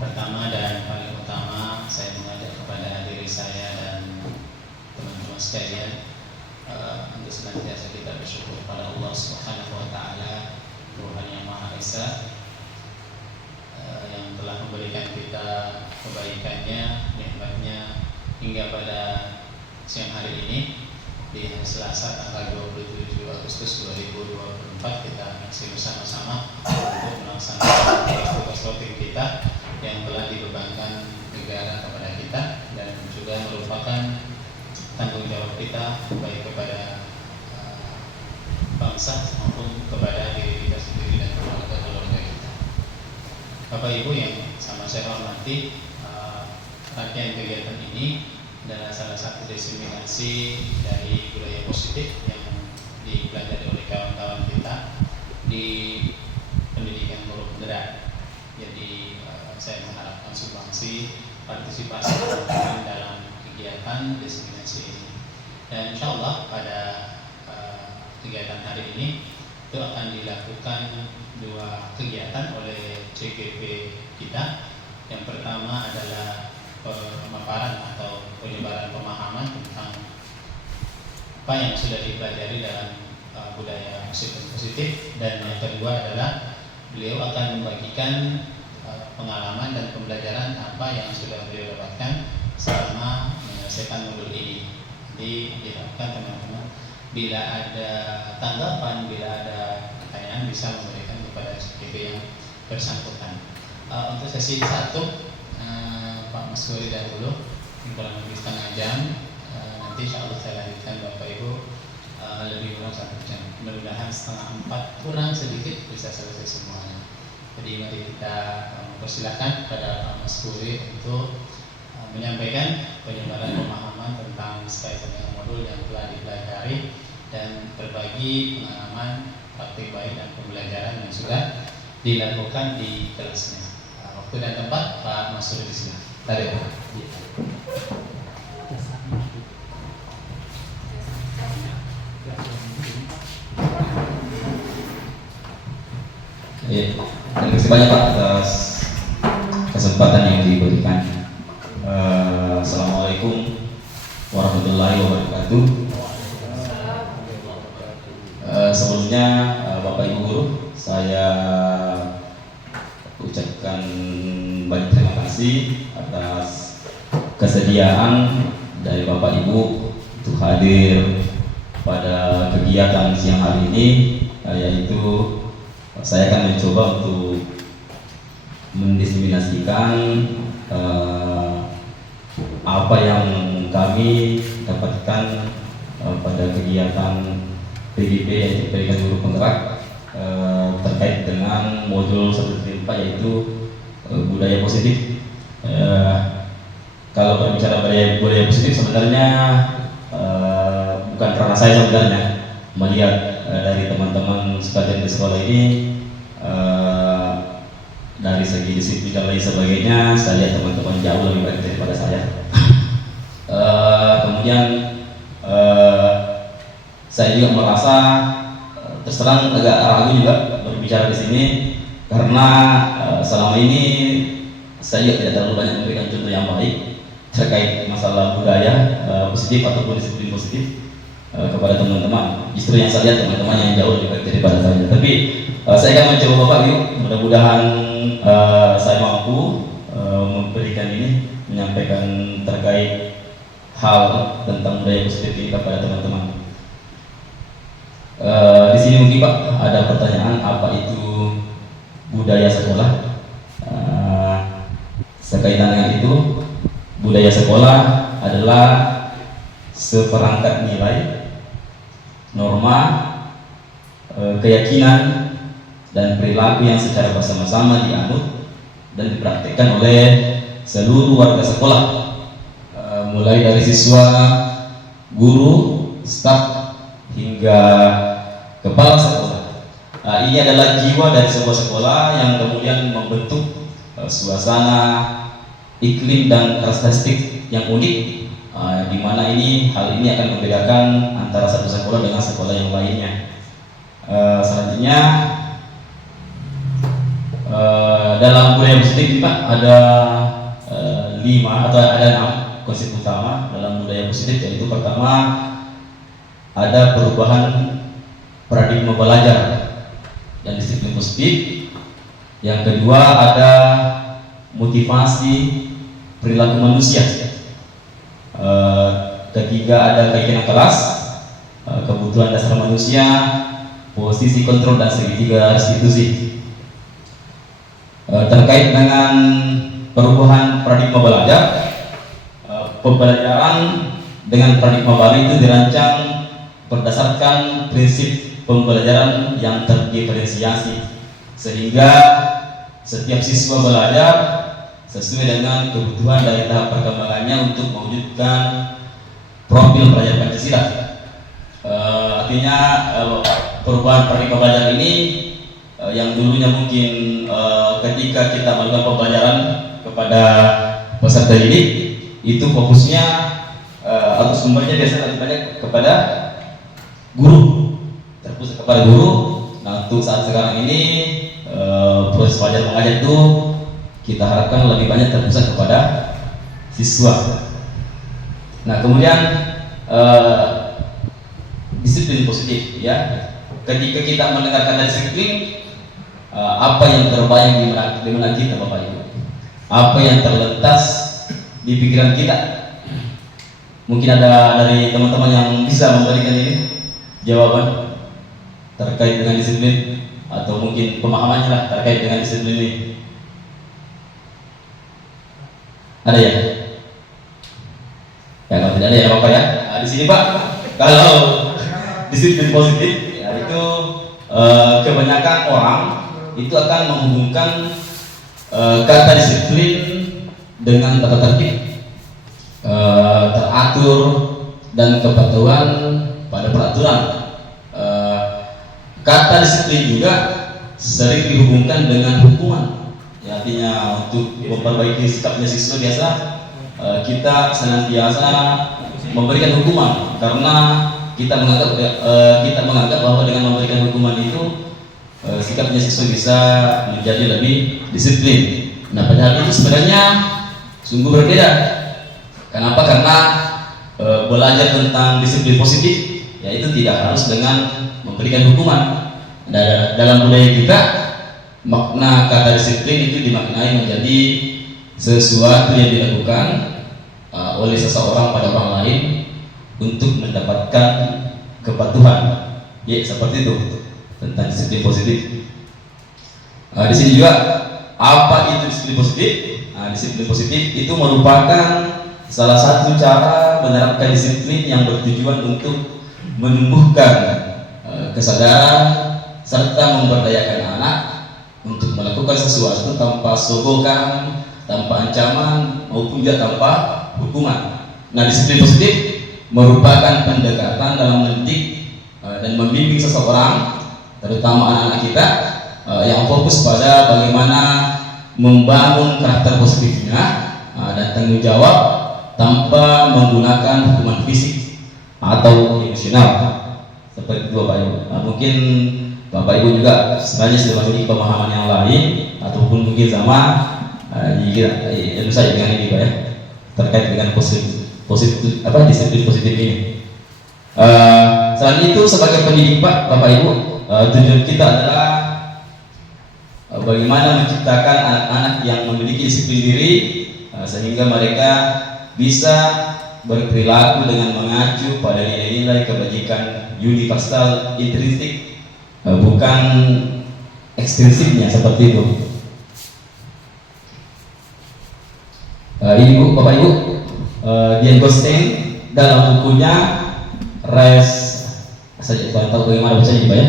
Pertama dan paling utama saya mengajak kepada diri saya dan teman-teman sekalian untuk senantiasa kita bersyukur kepada Allah Subhanahu wa Ta'ala, Tuhan yang Maha Esa, yang telah memberikan kita kebaikannya, nikmatnya hingga pada siang hari ini di hari Selasa tanggal 27 Agustus 2024 kita masih bersama-sama untuk melaksanakan tugas rutin kita yang telah dibebankan negara kepada kita dan juga merupakan tanggung jawab kita baik kepada bangsa maupun kepada diri kita sendiri dan keluarga kita. Bapak Ibu yang sama saya hormati, rangkaian kegiatan ini adalah salah satu diseminasi dari budaya positif yang dipelajari oleh kawan-kawan kita di pendidikan guru penggerak. Jadi saya mengharapkan sumbangsi partisipasi teman-teman dalam kegiatan diseminasi ini. Dan insya Allah pada kegiatan hari ini itu akan dilakukan 2 kegiatan oleh CGP kita. Yang pertama adalah pemaparan atau penyebaran pemahaman tentang apa yang sudah dipelajari dalam budaya positif, dan yang kedua adalah beliau akan membagikan pengalaman dan pembelajaran apa yang sudah beliau dapatkan selama menyelesaikan modul ini. Jadi diharapkan teman-teman bila ada tanggapan, bila ada pertanyaan bisa memberikan kepada CGP yang bersangkutan. Untuk sesi 1 Pak Mas Gori dahulu, kurang lebih setengah jam. Nanti insya Allah saya lanjutkan Bapak Ibu lebih kurang 1 jam. Mudah-mudahan setengah 4 kurang sedikit bisa selesai semuanya. Jadi mari kita persilakan kepada Pak Mas Gori untuk menyampaikan penyebaran pemahaman tentang sekaitan dengan modul yang telah dipelajari dan berbagi pengalaman praktik baik dan pembelajaran yang sudah dilakukan di kelasnya. Waktu dan tempat Pak Mas Gori di sini. Tadi Pak. Terima kasih banyak Pak atas kesempatan yang diberikan. Assalamualaikum warahmatullahi wabarakatuh. Sebelumnya Bapak Ibu guru, saya ucapkan banyak terima kasih atas kesediaan dari Bapak Ibu untuk hadir pada kegiatan siang hari ini, yaitu saya akan mencoba untuk mendiseminasikan apa yang kami dapatkan pada kegiatan PGP yaitu Pendidikan Guru Penggerak terkait dengan modul 1.4 yaitu budaya positif. Kalau berbicara budaya positif sebenarnya bukan karena saya sebenarnya melihat dari teman-teman sekalian di sekolah ini, dari segi disiplin dan lain sebagainya, saya lihat teman-teman jauh lebih baik daripada saya. Kemudian saya juga merasa terus terang agak ragu juga berbicara di sini karena selama ini saya juga tidak terlalu banyak memberikan contoh yang baik terkait masalah budaya positif ataupun disiplin positif kepada teman-teman. Justru yang saya lihat teman-teman yang jauh lebih baik daripada saya. Tapi saya akan mencoba Bapak Ibu, mudah-mudahan saya mampu memberikan ini, menyampaikan terkait hal tentang budaya positif ini kepada teman-teman. Di sini mungkin Pak ada pertanyaan, apa itu budaya sekolah? Sekaitan dengan itu, budaya sekolah adalah seperangkat nilai, norma, keyakinan dan perilaku yang secara bersama-sama dianut dan dipraktikkan oleh seluruh warga sekolah, mulai dari siswa, guru, staf hingga kepala sekolah. Ini adalah jiwa dari sebuah sekolah yang kemudian membentuk suasana, iklim dan karakteristik yang unik, di mana hal ini akan membedakan antara satu sekolah dengan sekolah yang lainnya. Selanjutnya dalam budaya positif Pak ada 5 atau ada 6 konsep utama dalam budaya positif, yaitu pertama ada perubahan paradigma belajar dan disiplin positif. Yang kedua ada motivasi perilaku manusia. Ketiga ada keyakinan kelas, kebutuhan dasar manusia, posisi kontrol dan segitiga restitusi. Terkait dengan perubahan paradigma belajar, pembelajaran dengan paradigma baru itu dirancang berdasarkan prinsip pembelajaran yang terdiferensiasi, sehingga setiap siswa belajar sesuai dengan kebutuhan dari tahap perkembangannya untuk mewujudkan profil pelajar Pancasila. Artinya perubahan paradigma belajar ini yang dulunya mungkin ketika kita melakukan pembelajaran kepada peserta didik itu fokusnya atau sumbernya biasanya lebih banyak kepada guru, terpusat kepada guru. Nah, untuk saat sekarang ini proses belajar mengajar itu kita harapkan lebih banyak terpusat kepada siswa. Nah, kemudian disiplin positif, ya. Ketika kita mendengar kata disiplin, apa yang terbayang di benak kita, Bapak Ibu? Apa yang terlintas di pikiran kita? Mungkin ada dari teman-teman yang bisa memberikan ini jawaban terkait dengan disiplin, atau mungkin pemahamannya lah terkait dengan disiplin ini. Ada ya? Ya, kalau tidak ada ya Bapak ya. Nah, di sini Pak, kalau disiplin positif, ya itu kebanyakan orang itu akan menghubungkan kata disiplin dengan tata tertib, teratur, dan kepatuhan pada peraturan. Kata disiplin juga sering dihubungkan dengan hukuman. Ya, artinya untuk memperbaiki sikapnya siswa biasa kita senantiasa memberikan hukuman, karena kita menganggap bahwa dengan memberikan hukuman itu sikapnya siswa bisa menjadi lebih disiplin. Nah, padahal itu sebenarnya sungguh berbeda. Kenapa? Karena belajar tentang disiplin positif, yaitu tidak harus dengan memberikan hukuman. Dalam budaya kita, makna kata disiplin itu dimaknai menjadi sesuatu yang dilakukan oleh seseorang pada orang lain untuk mendapatkan kepatuhan. Ya, seperti itu tentang disiplin positif. Di sini juga apa itu disiplin positif? Disiplin positif itu merupakan salah satu cara menerapkan disiplin yang bertujuan untuk menumbuhkan kesadaran serta memberdayakan anak untuk melakukan sesuatu tanpa sogokan, tanpa ancaman, maupun juga tanpa hukuman. Nah, disiplin positif merupakan pendekatan dalam mendidik dan membimbing seseorang, terutama anak-anak kita, yang fokus pada bagaimana membangun karakter positifnya dan tanggung jawab tanpa menggunakan hukuman fisik atau emosional. Seperti itu Bapak Ibu. Mungkin Bapak Ibu juga sebenarnya sudah memiliki pemahaman yang lain, ataupun mungkin sama saya dengan ini Pak ya, terkait dengan disiplin positif ini. Selain itu, sebagai pendidik Pak, Bapak Ibu, tujuan kita adalah bagaimana menciptakan anak-anak yang memiliki disiplin diri, sehingga mereka bisa berperilaku dengan mengacu pada nilai-nilai kebajikan universal intrinsik, bukan ekstrinsiknya seperti itu. Ini Bu, Bapak Ibu, Dian Gostein dalam bukunya saya tahu bagaimana bacanya Pak ya.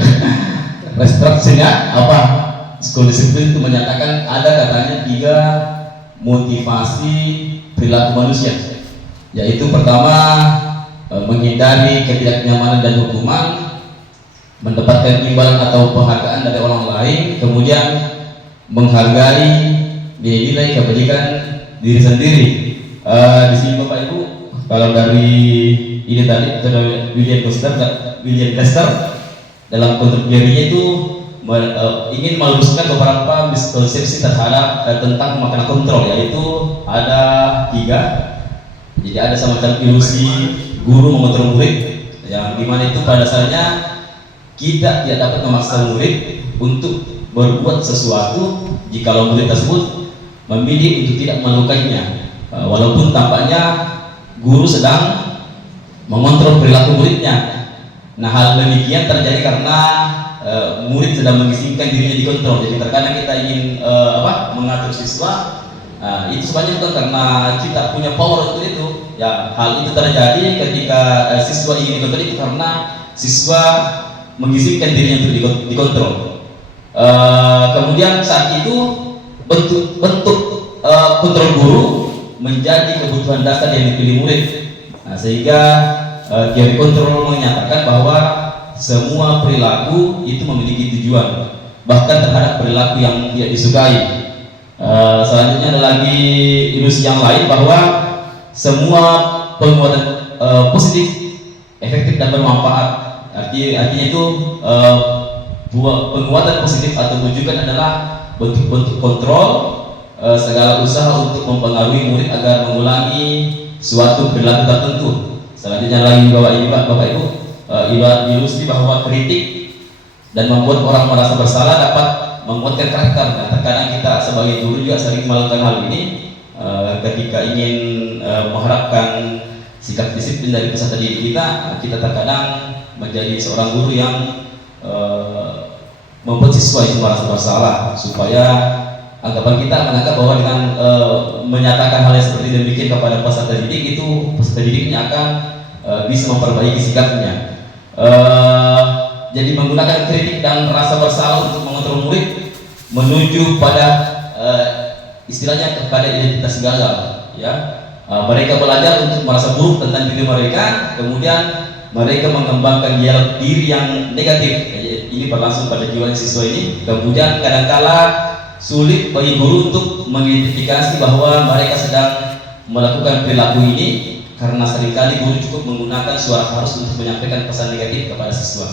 Restruksinya apa? School Discipline itu menyatakan ada katanya 3 motivasi perilaku manusia, yaitu pertama menghindari ketidaknyamanan dan hukuman, mendapatkan imbalan atau penghargaan dari orang lain, kemudian menghargai nilai-nilai kebajikan diri sendiri. Di sini Bapak Ibu, kalau dari ini tadi William Lester dalam kontribusinya itu ingin meluruskan beberapa miskonsepsi terhadap tentang makna kontrol, yaitu ada 3. Jadi ada semacam ilusi guru mengontrol murid, yang dimana itu pada dasarnya kita tidak dapat memaksa murid untuk berbuat sesuatu jikalau murid tersebut memilih untuk tidak melukainya, walaupun tampaknya guru sedang mengontrol perilaku muridnya. Nah, hal demikian terjadi karena murid sedang mengizinkan dirinya dikontrol. Jadi terkadang kita ingin mengatur siswa, itu sebenarnya bukan karena kita punya power untuk itu. Ya, hal itu terjadi ketika siswa ingin dikontrol itu karena siswa mengizinkan dirinya untuk dikontrol. Kemudian saat itu bentuk kontrol guru menjadi kebutuhan dasar yang dipilih murid. Nah, sehingga teori kontrol menyatakan bahwa semua perilaku itu memiliki tujuan, bahkan terhadap perilaku yang tidak disukai. Selanjutnya ada lagi ilusi yang lain bahwa semua penguatan positif, efektif dan bermanfaat. Artinya itu penguatan positif atau bujukan adalah bentuk-bentuk kontrol segala usaha untuk mempengaruhi murid agar mengulangi suatu perilaku tertentu. Selanjutnya lagi bahwa ini Bapak Ibu, ilusi bahwa kritik dan membuat orang merasa bersalah dapat menguatkan karakter. Nah, terkadang kita sebagai guru juga sering melakukan hal ini ketika ingin mengharapkan sikap disiplin dari peserta didik kita terkadang menjadi seorang guru yang membuat siswa itu merasa bersalah, supaya anggapan kita menganggap bahwa dengan menyatakan hal yang seperti demikian kepada peserta didik, itu peserta didiknya akan bisa memperbaiki sikapnya. Jadi menggunakan kritik dan rasa bersalah untuk mengontrol murid menuju pada istilahnya kepada identitas gagal, ya. Mereka belajar untuk merasa buruk tentang diri mereka, kemudian mereka mengembangkan dialog diri yang negatif. Ini berlangsung pada jiwa siswa ini. Kemudian kadangkala sulit bagi guru untuk mengidentifikasi bahwa mereka sedang melakukan perilaku ini, karena seringkali guru cukup menggunakan suara harus untuk menyampaikan pesan negatif kepada siswa.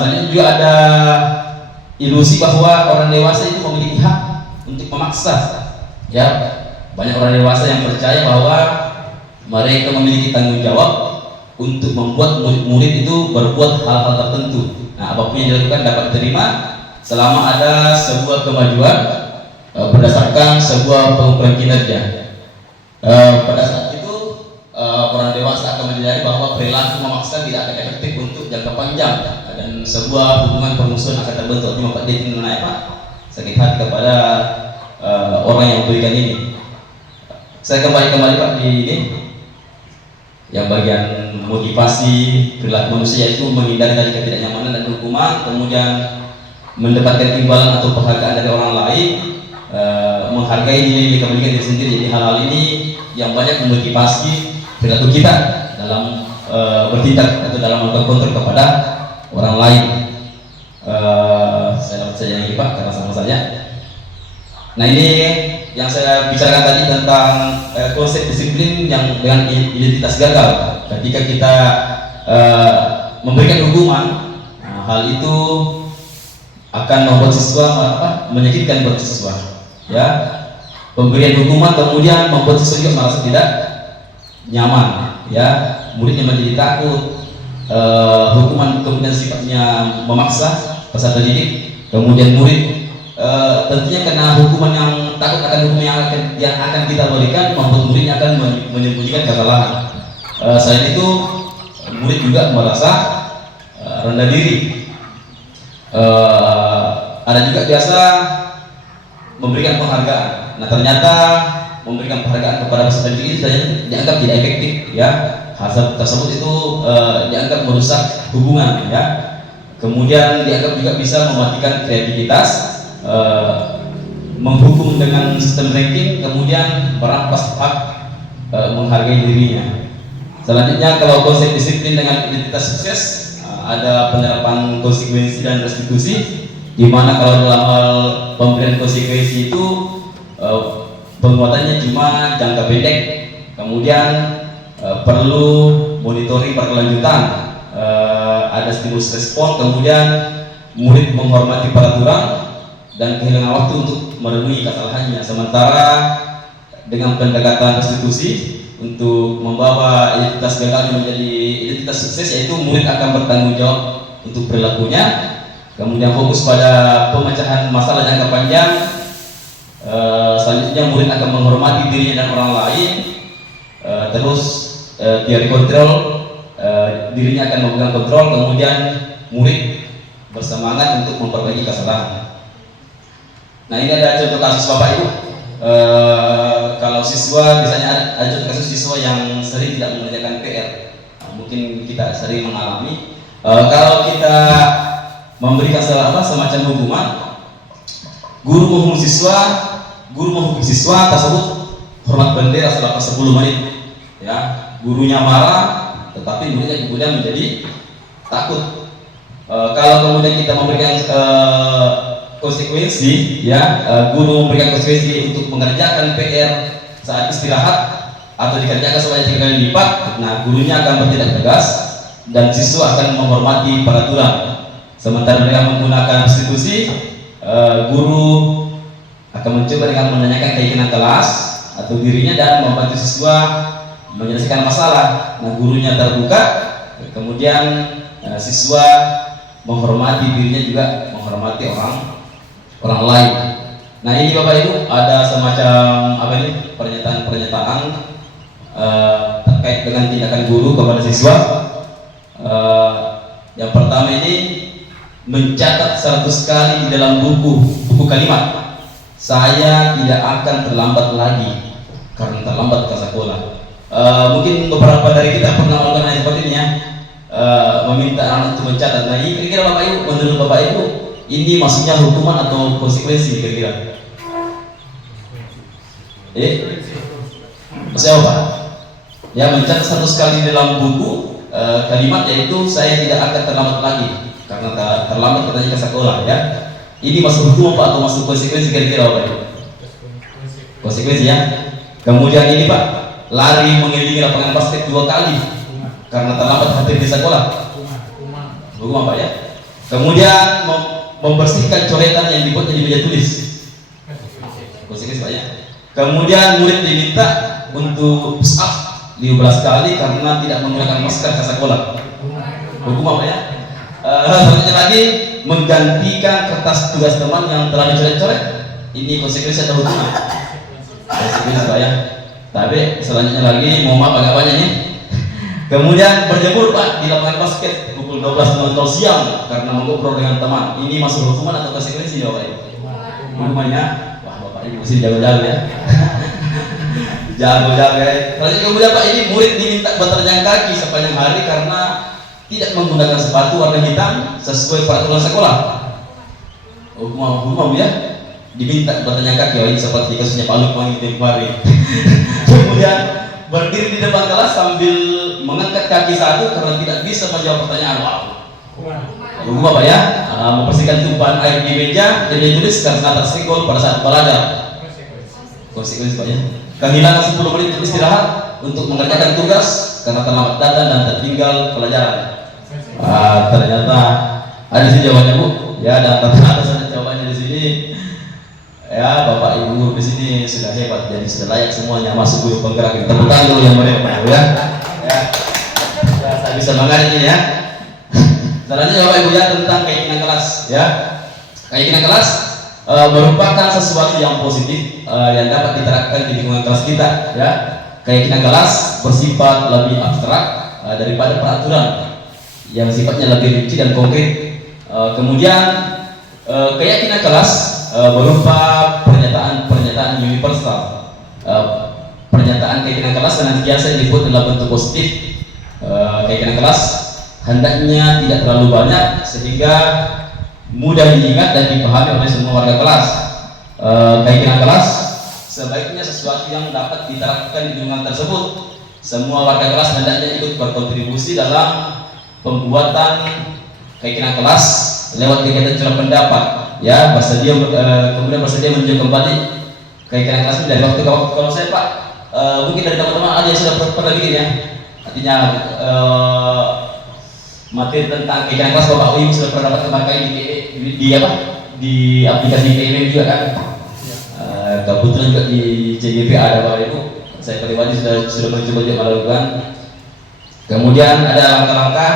Selanjutnya juga ada ilusi bahwa orang dewasa itu memiliki hak untuk memaksa. Ya, banyak orang dewasa yang percaya bahwa mereka memiliki tanggung jawab untuk membuat murid-murid itu berbuat hal-hal tertentu. Nah, apapun yang dilakukan dapat diterima selama ada sebuah kemajuan berdasarkan sebuah pengukuran kinerja. Pada saat itu orang dewasa akan menyadari bahwa perilaku memaksa tidak akan efektif untuk jangka panjang, dan sebuah hubungan permusuhan akan terbentuk. Cuma Pak Detin menaik Pak sakit hati kepada orang yang memberikan ini. Saya kembali Pak di ini yang bagian motivasi perilaku manusia, itu menghindari dari ketidaknyamanan dan hukuman, kemudian mendapatkan imbalan atau penghargaan dari orang lain, menghargai diri kebaikan diri sendiri. Jadi hal-hal ini yang banyak memotivasi perilaku kita dalam bertindak atau dalam melakukan kontrol kepada orang lain. Saya dapat saja ini Pak karena sama saja. Nah, ini yang saya bicarakan tadi tentang konsep disiplin yang dengan identitas gagal. Ketika kita memberikan hukuman, hal itu akan membuat siswa menyakitkan buat siswa. Ya, pemberian hukuman kemudian membuat siswa juga merasa tidak nyaman. Ya, muridnya menjadi takut. Hukuman kemudian sifatnya memaksa peserta didik, kemudian murid tentunya karena hukuman yang takut akan hukum yang akan kita berikan, membuat muridnya akan menyembunyikan kesalahan. Selain itu, murid juga merasa rendah diri. Ada juga biasa memberikan penghargaan. Nah, ternyata memberikan penghargaan kepada peserta didik itu dianggap tidak efektif, ya. Hal tersebut itu dianggap merusak hubungan, ya. Kemudian dianggap juga bisa mematikan kreativitas, menghukum dengan sistem ranking, kemudian merampas hak menghargai dirinya. Selanjutnya, kalau konsep disiplin dengan identitas sukses, ada penerapan konsekuensi dan restitusi, di mana kalau dalam hal pemberian konsekuensi itu penguatannya cuma jangka pendek, kemudian perlu monitoring berkelanjutan, ada stimulus respon, kemudian murid menghormati peraturan dan kehilangan waktu untuk merenungi kesalahannya. Sementara dengan pendekatan restitusi untuk membawa identitas gagal menjadi identitas sukses, yaitu murid akan bertanggung jawab untuk perilakunya, kemudian fokus pada pemecahan masalah jangka panjang. Selanjutnya murid akan menghormati dirinya dan orang lain. Terus teori kontrol, dirinya akan memegang kontrol, kemudian murid bersemangat untuk memperbaiki kesalahan. Nah, ini ada contoh kasus Bapak Ibu. Kalau siswa, misalnya ada contoh kasus siswa yang sering tidak mengerjakan PR. Mungkin kita sering mengalami Kalau kita memberikan semacam hukuman, guru menghukum siswa tersebut hormat bendera selama 10 menit. Ya, gurunya marah, tetapi muridnya kemudian menjadi takut. Kalau kemudian kita memberikan konsekuensi, ya, guru memberikan konsekuensi untuk mengerjakan PR saat istirahat atau dikerjakan sebanyak 3 kali lipat, nah gurunya akan bertindak tegas dan siswa akan menghormati peraturan. Sementara dengan menggunakan restitusi, guru akan mencoba dengan menanyakan keinginan kelas atau dirinya dan membantu siswa menyelesaikan masalah. Nah, gurunya terbuka, kemudian siswa menghormati dirinya juga menghormati orang lain. Nah, ini Bapak Ibu ada semacam pernyataan terkait dengan tindakan guru kepada siswa. Yang pertama ini mencatat 100 kali di dalam buku kalimat, saya tidak akan terlambat lagi karena terlambat ke sekolah. Mungkin beberapa dari kita pernah melakukan hal seperti ini ya, meminta anak untuk mencatat. Nah, ini kira-kira Bapak Ibu, menurut Bapak Ibu, ini maksudnya hukuman atau konsekuensi kira-kira? Maksudnya apa? Ya, mencatat 100 kali di dalam buku kalimat, yaitu saya tidak akan terlambat lagi karena terlambat katanya ke sekolah, ya. Ini masuk hukum Pak atau masuk konsekuensi kira-kira Bapak Ibu? Konsekuensi ya. Kemudian ini Pak, lari mengelilingi lapangan basket 2 kali karena terlambat hampir di sekolah. Hukum Pak ya. Kemudian membersihkan coretan yang dibuatnya di meja tulis. Konsekuensi Pak ya. Kemudian murid diminta untuk push up 15 kali karena tidak menggunakan masker ke sekolah. Hukum apa ya? Selanjutnya lagi menggantikan kertas tugas teman yang telah dicoret-coret. Ini konsekuensi atau hukuman? Konsekuensi Pak ya. Tapi selanjutnya lagi mau maaf agak banyak nih. Kemudian berjemur Pak di lapangan basket pukul 12.00 siang karena mengobrol dengan teman. Ini masuk hukuman atau konsekuensi ya Pak ya? Hukumannya, wah Bapak Ibu mesti jago-jago ya. Jago-jago ya. Kemudian Pak, ini murid diminta bertelanjang kaki sepanjang hari karena tidak menggunakan sepatu warna hitam sesuai peraturan sekolah. Hukum ya, diminta bertelanjang kaki. Oh, ini seperti kasusnya Pak Lukman itu kemarin. Kemudian berdiri di depan kelas sambil mengangkat kaki satu karena tidak bisa menjawab pertanyaan. Wow. Hukum apa ya? Membersihkan tumpahan air di meja dan ditulis karena tersenggol pada saat belajar. Konsekuensi Pak ya. Kehilangan 10 menit istirahat untuk mengerjakan tugas karena terlambat datang dan tertinggal pelajaran. Ternyata ada sih jawabannya Bu. Ya, dan ternyata ada jawabannya di sini. Ya, Bapak Ibu di sini sudah hebat, jadi sudah layak semuanya masuk guru penggerak. Tepuk tangan dulu yang mereka ya. Ya, saya bisa bangga ini ya. Selanjutnya Bapak Ibu ya, tentang keyakinan kelas ya. Keyakinan kelas merupakan sesuatu yang positif yang dapat diterapkan di lingkungan kelas kita ya. Keyakinan kelas bersifat lebih abstrak daripada peraturan yang sifatnya lebih rinci dan konkret. Kemudian keyakinan kelas berupa pernyataan universal. Pernyataan keyakinan kelas senantiasa disebut dalam bentuk positif. Keyakinan kelas hendaknya tidak terlalu banyak sehingga mudah diingat dan dipahami oleh semua warga kelas. Keyakinan kelas sebaiknya sesuatu yang dapat diterapkan di lingkungan tersebut. Semua warga kelas hendaknya ikut berkontribusi dalam pembuatan keyakinan kelas lewat kegiatan curah pendapat. Ya, kemudian bersedia menunjuk kembali keyakinan kelas dari waktu ke waktu. Kalau saya Pak, mungkin dari teman-teman ada yang sudah pernah bikin ya. Artinya materi tentang keyakinan kelas Bapak Ibu sudah pernah dapat kemarin di aplikasi PMM juga kan. Kebetulan juga di CGP ada Bapak Ibu. Saya pribadi sudah mencoba juga melakukan. Kemudian ada langkah-langkah.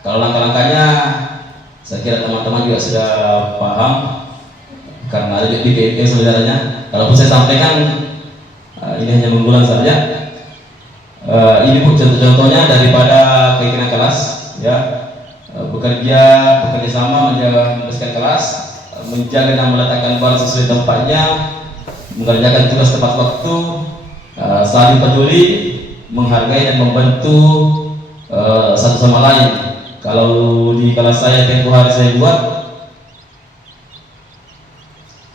Kalau langkah-langkahnya saya kira teman-teman juga sudah paham karena ada di PMM sebenarnya. Kalaupun saya sampaikan ini hanya mengulang saja. Ini Bu contoh-contohnya daripada keyakinan kelas ya. Bekerja sama membersihkan kelas, menjaga dan meletakkan barang sesuai tempatnya, mengerjakan tugas tepat waktu, saling peduli, menghargai dan membantu satu sama lain. Kalau di kelas saya tempo hari saya buat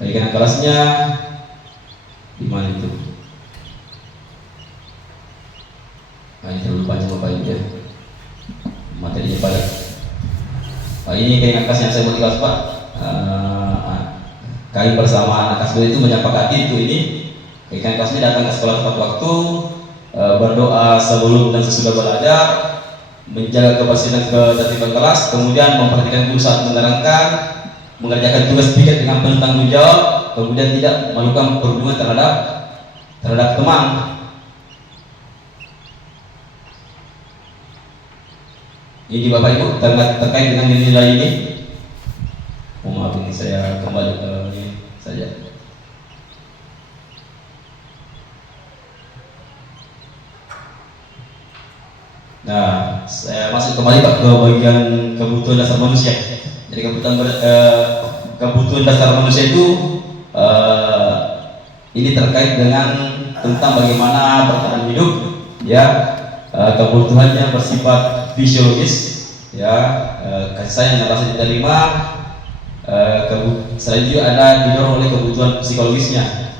kaitan kelasnya di mana itu? Nah, ini terlalu panjang Bapak Ibu ya. Materinya padat. Ini kaitan kelas yang saya buat di kelas Pak. Kami bersama anak kelas 2 itu menyepakati itu ini kaitan kelasnya datang ke sekolah tepat waktu, berdoa sebelum dan sesudah belajar, menjaga kebersihan ketertiban kelas, kemudian memperhatikan guru saat menerangkan, mengerjakan tugas pikir dengan penuh tanggung jawab, kemudian tidak melakukan perundungan terhadap teman. Ini Bapak Ibu terkait dengan nilai ini. Maaf ini saya kembali ke ini saja. Nah, saya masuk kembali Pak ke bagian kebutuhan dasar manusia. Jadi kebutuhan dasar manusia itu ini terkait dengan tentang bagaimana bertahan hidup, ya. Kebutuhannya bersifat fisiologis, ya. Kasih sayang yang rasa diterima. Selain itu ada didorong oleh kebutuhan psikologisnya.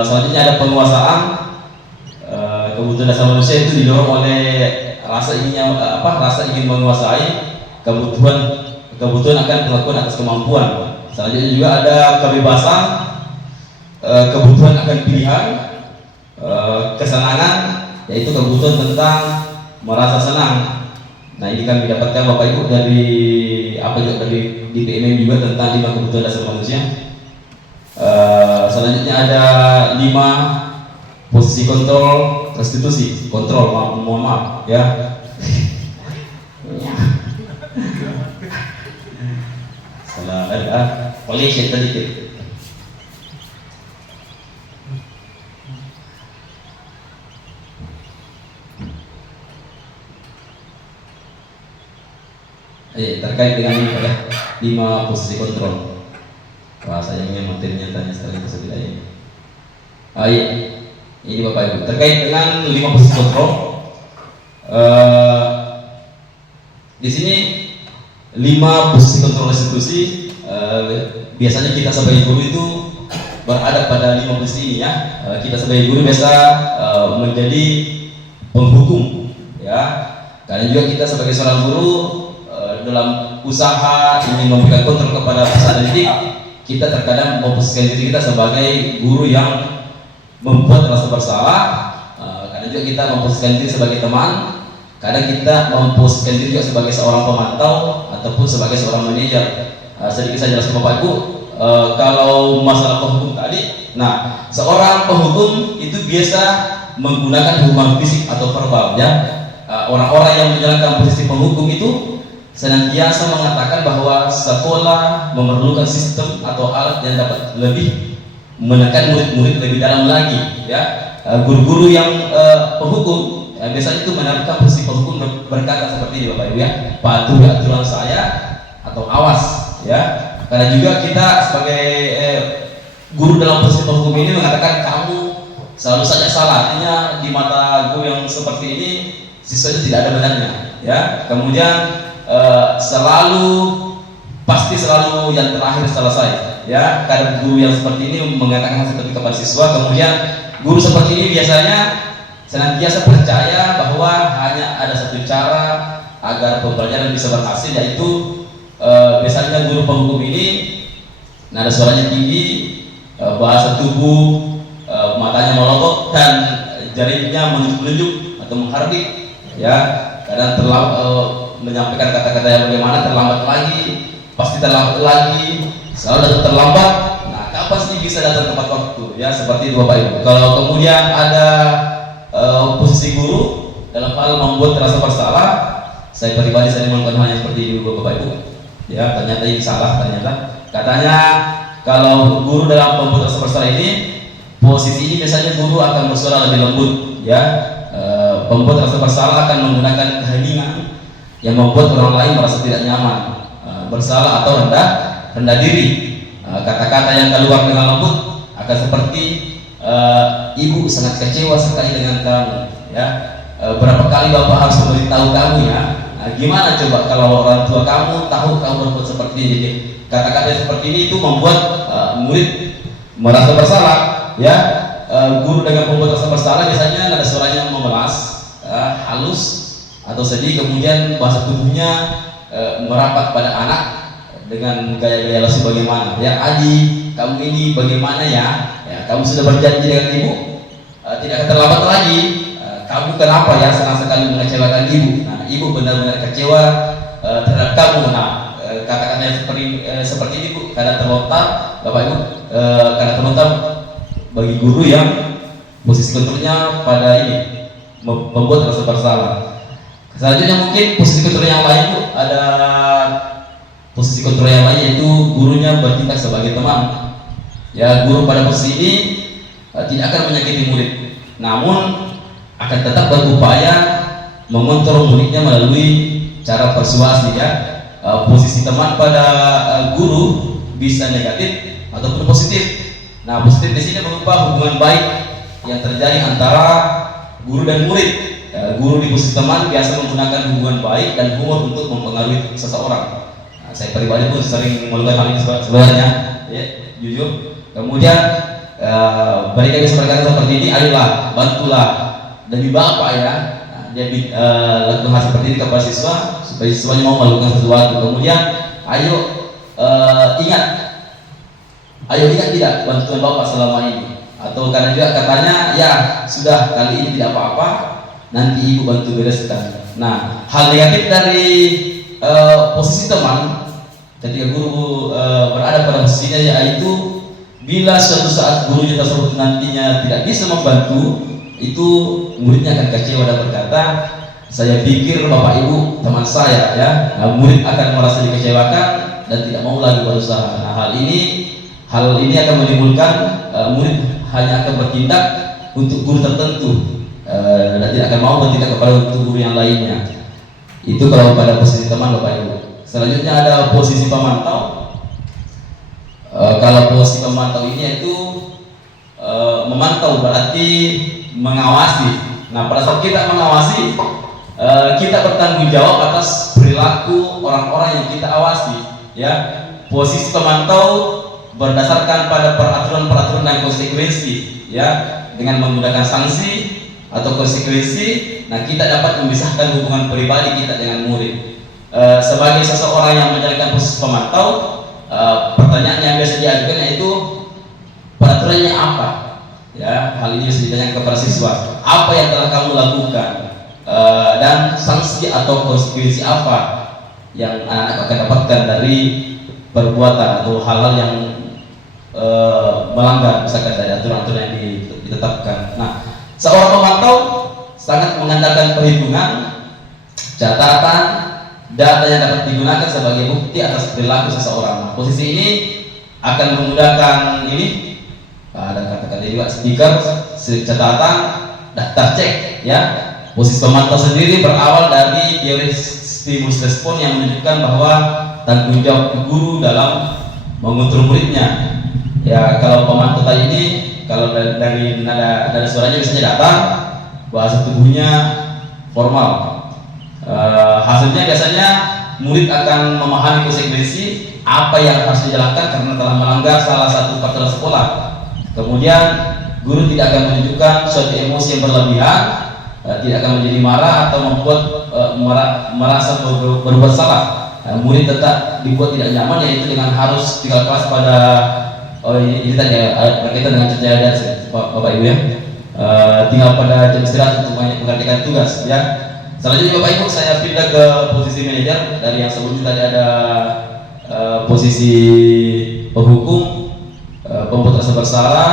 Selanjutnya ada penguasaan. Kebutuhan dasar manusia itu didorong oleh rasa ingin menguasai, kebutuhan akan melakukan atas kemampuan. Selanjutnya juga ada kebebasan, kebutuhan akan pilihan, kesenangan, yaitu kebutuhan tentang merasa senang. Nah, ini kami dapatkan Bapak Ibu dari dari DPMM juga tentang 5 kebutuhan dasar manusia. Selanjutnya ada 5 posisi kontrol restitusi, mohon maaf ya. Salah ada polisi tadi. Terkait dengan ini ya, 5 posisi kontrol. Wah, sayangnya materinya tanya sekali sebelah ini. Iya. Ini Bapak Ibu terkait dengan 5 posisi kontrol. Di sini 5 posisi kontrol restitusi. Biasanya kita sebagai guru itu berada pada 5 posisi ini ya. Kita sebagai guru biasa menjadi penghukum ya. Karena juga kita sebagai seorang guru dalam usaha ingin memberikan kontrol kepada peserta didik, kita terkadang memposisikan diri kita sebagai guru yang membuat rasa bersalah. Kadang juga kita memposisikan diri sebagai teman, kadang kita memposisikan diri juga sebagai seorang pemantau ataupun sebagai seorang manajer. Sedikit saya jelaskan Bapak Ibu, kalau masalah penghukum tadi, nah seorang penghukum itu biasa menggunakan hukuman fisik atau verbal ya. Orang-orang yang menjalankan posisi penghukum itu senantiasa mengatakan bahwa sekolah memerlukan sistem atau alat yang dapat lebih menekan murid-murid lebih dalam lagi ya. Guru-guru yang penghukum biasanya itu menerapkan posisi penghukum berkata seperti ini Bapak Ibu ya, patuhi aturan saya atau awas ya. Karena juga kita sebagai guru dalam posisi penghukum ini mengatakan kamu selalu saja salah, artinya di mata guru yang seperti ini siswa itu tidak ada benarnya ya. Kemudian pasti selalu yang terakhir selesai ya. Kadang guru yang seperti ini mengatakan seperti kepada siswa. Kemudian guru seperti ini biasanya senantiasa percaya bahwa hanya ada satu cara agar pembelajaran bisa berhasil, yaitu biasanya guru penghukum ini nada suaranya tinggi, bahasa tubuh, matanya melotot dan jarinya menunjuk-nunjuk atau menghardik ya. Kadang menyampaikan kata-kata yang bagaimana, terlambat lagi, pasti terlambat lagi, selalu datang terlambat. Nah, kapan sih bisa datang tepat waktu ya, seperti itu Bapak Ibu. Kalau kemudian ada posisi guru dalam hal membuat rasa bersalah, saya pribadi saya melakukan hal yang seperti ini Bapak Ibu ya. Ternyata ini salah. Katanya kalau guru dalam membuat rasa bersalah ini, posisi ini biasanya guru akan bersuara lebih lembut ya. Pembuat rasa bersalah akan menggunakan keheningan yang membuat orang lain merasa tidak nyaman, bersalah atau rendah diri. Kata-kata yang keluar dengan lembut akan seperti ibu sangat kecewa sekali dengan kamu ya. Berapa kali bapak harus memberitahu kamu ya, Nah, gimana coba kalau orang tua kamu tahu kamu berbuat seperti ini? Kata-kata seperti ini itu membuat murid merasa bersalah, ya. Guru dengan membuat rasa bersalah biasanya nada suaranya memelas, halus atau sedih, kemudian bahasa tubuhnya merapat pada anak dengan gaya-gaya lesu bagaimana, ya. Adi, kamu ini bagaimana ya? Ya, kamu sudah berjanji dengan ibu, tidak akan terlambat lagi. Kamu kenapa ya senang sekali mengecewakan ibu? Nah, ibu benar-benar kecewa terhadap kamu. Nah, kata-kata yang seperti ini bu, kadang terlontar, bapak ibu, kadang terlontar bagi guru yang posisi kontrolnya pada ini membuat rasa bersalah. Selanjutnya mungkin posisi kontrol yang lain bu, ada posisi kontrol yang lain yaitu gurunya bertindak sebagai teman. Ya, guru pada posisi ini tidak akan menyakiti murid, namun akan tetap berupaya mengontrol muridnya melalui cara persuasi, ya. Posisi teman pada guru bisa negatif ataupun positif. Nah, positif di sini berupa hubungan baik yang terjadi antara guru dan murid. Guru di posisi teman biasa menggunakan hubungan baik dan humor untuk mempengaruhi seseorang. Nah, saya pribadi pun sering melakukan hal ini sebenarnya, ya, jujur. Kemudian mereka bisa berkata seperti ini, ayolah, bantulah demi bapak ya. Nah, dia lakukan hal seperti ini kepada siswa supaya siswanya mau melakukan sesuatu. Kemudian ayo ingat tidak bantuan bapak selama ini, atau karena juga katanya ya sudah kali ini tidak apa-apa, nanti ibu bantu bereskan. Nah, hal negatif dari posisi teman ketika guru berada pada posisinya yaitu bila suatu saat gurunya tersebut nantinya tidak bisa membantu, itu muridnya akan kecewa dan berkata, saya pikir bapak ibu teman saya ya. Nah, murid akan merasa dikecewakan dan tidak mau lagi berusaha. Nah, hal ini akan menimbulkan murid hanya akan bertindak untuk guru tertentu dan tidak akan mau bertindak kepada guru yang lainnya. Itu kalau pada posisi teman bapak ibu. Selanjutnya ada posisi pemantau. Kalau posisi pemantau ini yaitu memantau berarti mengawasi. Nah, pada saat kita mengawasi, kita bertanggung jawab atas perilaku orang-orang yang kita awasi, ya. Posisi pemantau berdasarkan pada peraturan-peraturan dan konsekuensi, ya. Dengan menggunakan sanksi atau konsekuensi, nah kita dapat memisahkan hubungan pribadi kita dengan murid. Sebagai seseorang yang menjalankan posisi pemantau, pertanyaan yang biasa diajukan yaitu peraturannya apa? Ya, hal ini bisa ditanyakan kepada siswa. Apa yang telah kamu lakukan dan sanksi atau konsekuensi apa yang anak-anak akan dapatkan dari perbuatan atau hal-hal yang melanggar misalkan dari aturan-aturan yang ditetapkan. Nah, seorang pemantau sangat mengandalkan perhitungan, catatan, data yang dapat digunakan sebagai bukti atas perilaku seseorang. Nah, posisi ini akan memudahkan ini. Ada kata-kata juga stiker, catatan, daftar cek, ya. Posisi pemantau sendiri berawal dari teori stimulus respon yang menunjukkan bahwa tanggung jawab guru dalam mengontrol muridnya. Ya, kalau pemantau tadi ini, kalau dari nada suaranya biasanya datar, bahasa tubuhnya formal. Hasilnya biasanya murid akan memahami konsekuensi apa yang harus dijalankan karena telah melanggar salah satu peraturan sekolah. Kemudian guru tidak akan menunjukkan suatu emosi yang berlebihan, tidak akan menjadi marah atau membuat merasa berbuat salah. Murid tetap dibuat tidak nyaman, yaitu dengan harus tinggal kelas pada ini tadi berkaitan dengan kerja bapak ibu ya, tinggal pada jam istirahat untuk mengerjakan tugas ya. Selanjutnya bapak ibu saya pindah ke posisi manajer. Dari yang sebelumnya tadi ada posisi penghukum, pembuat rasa bersalah,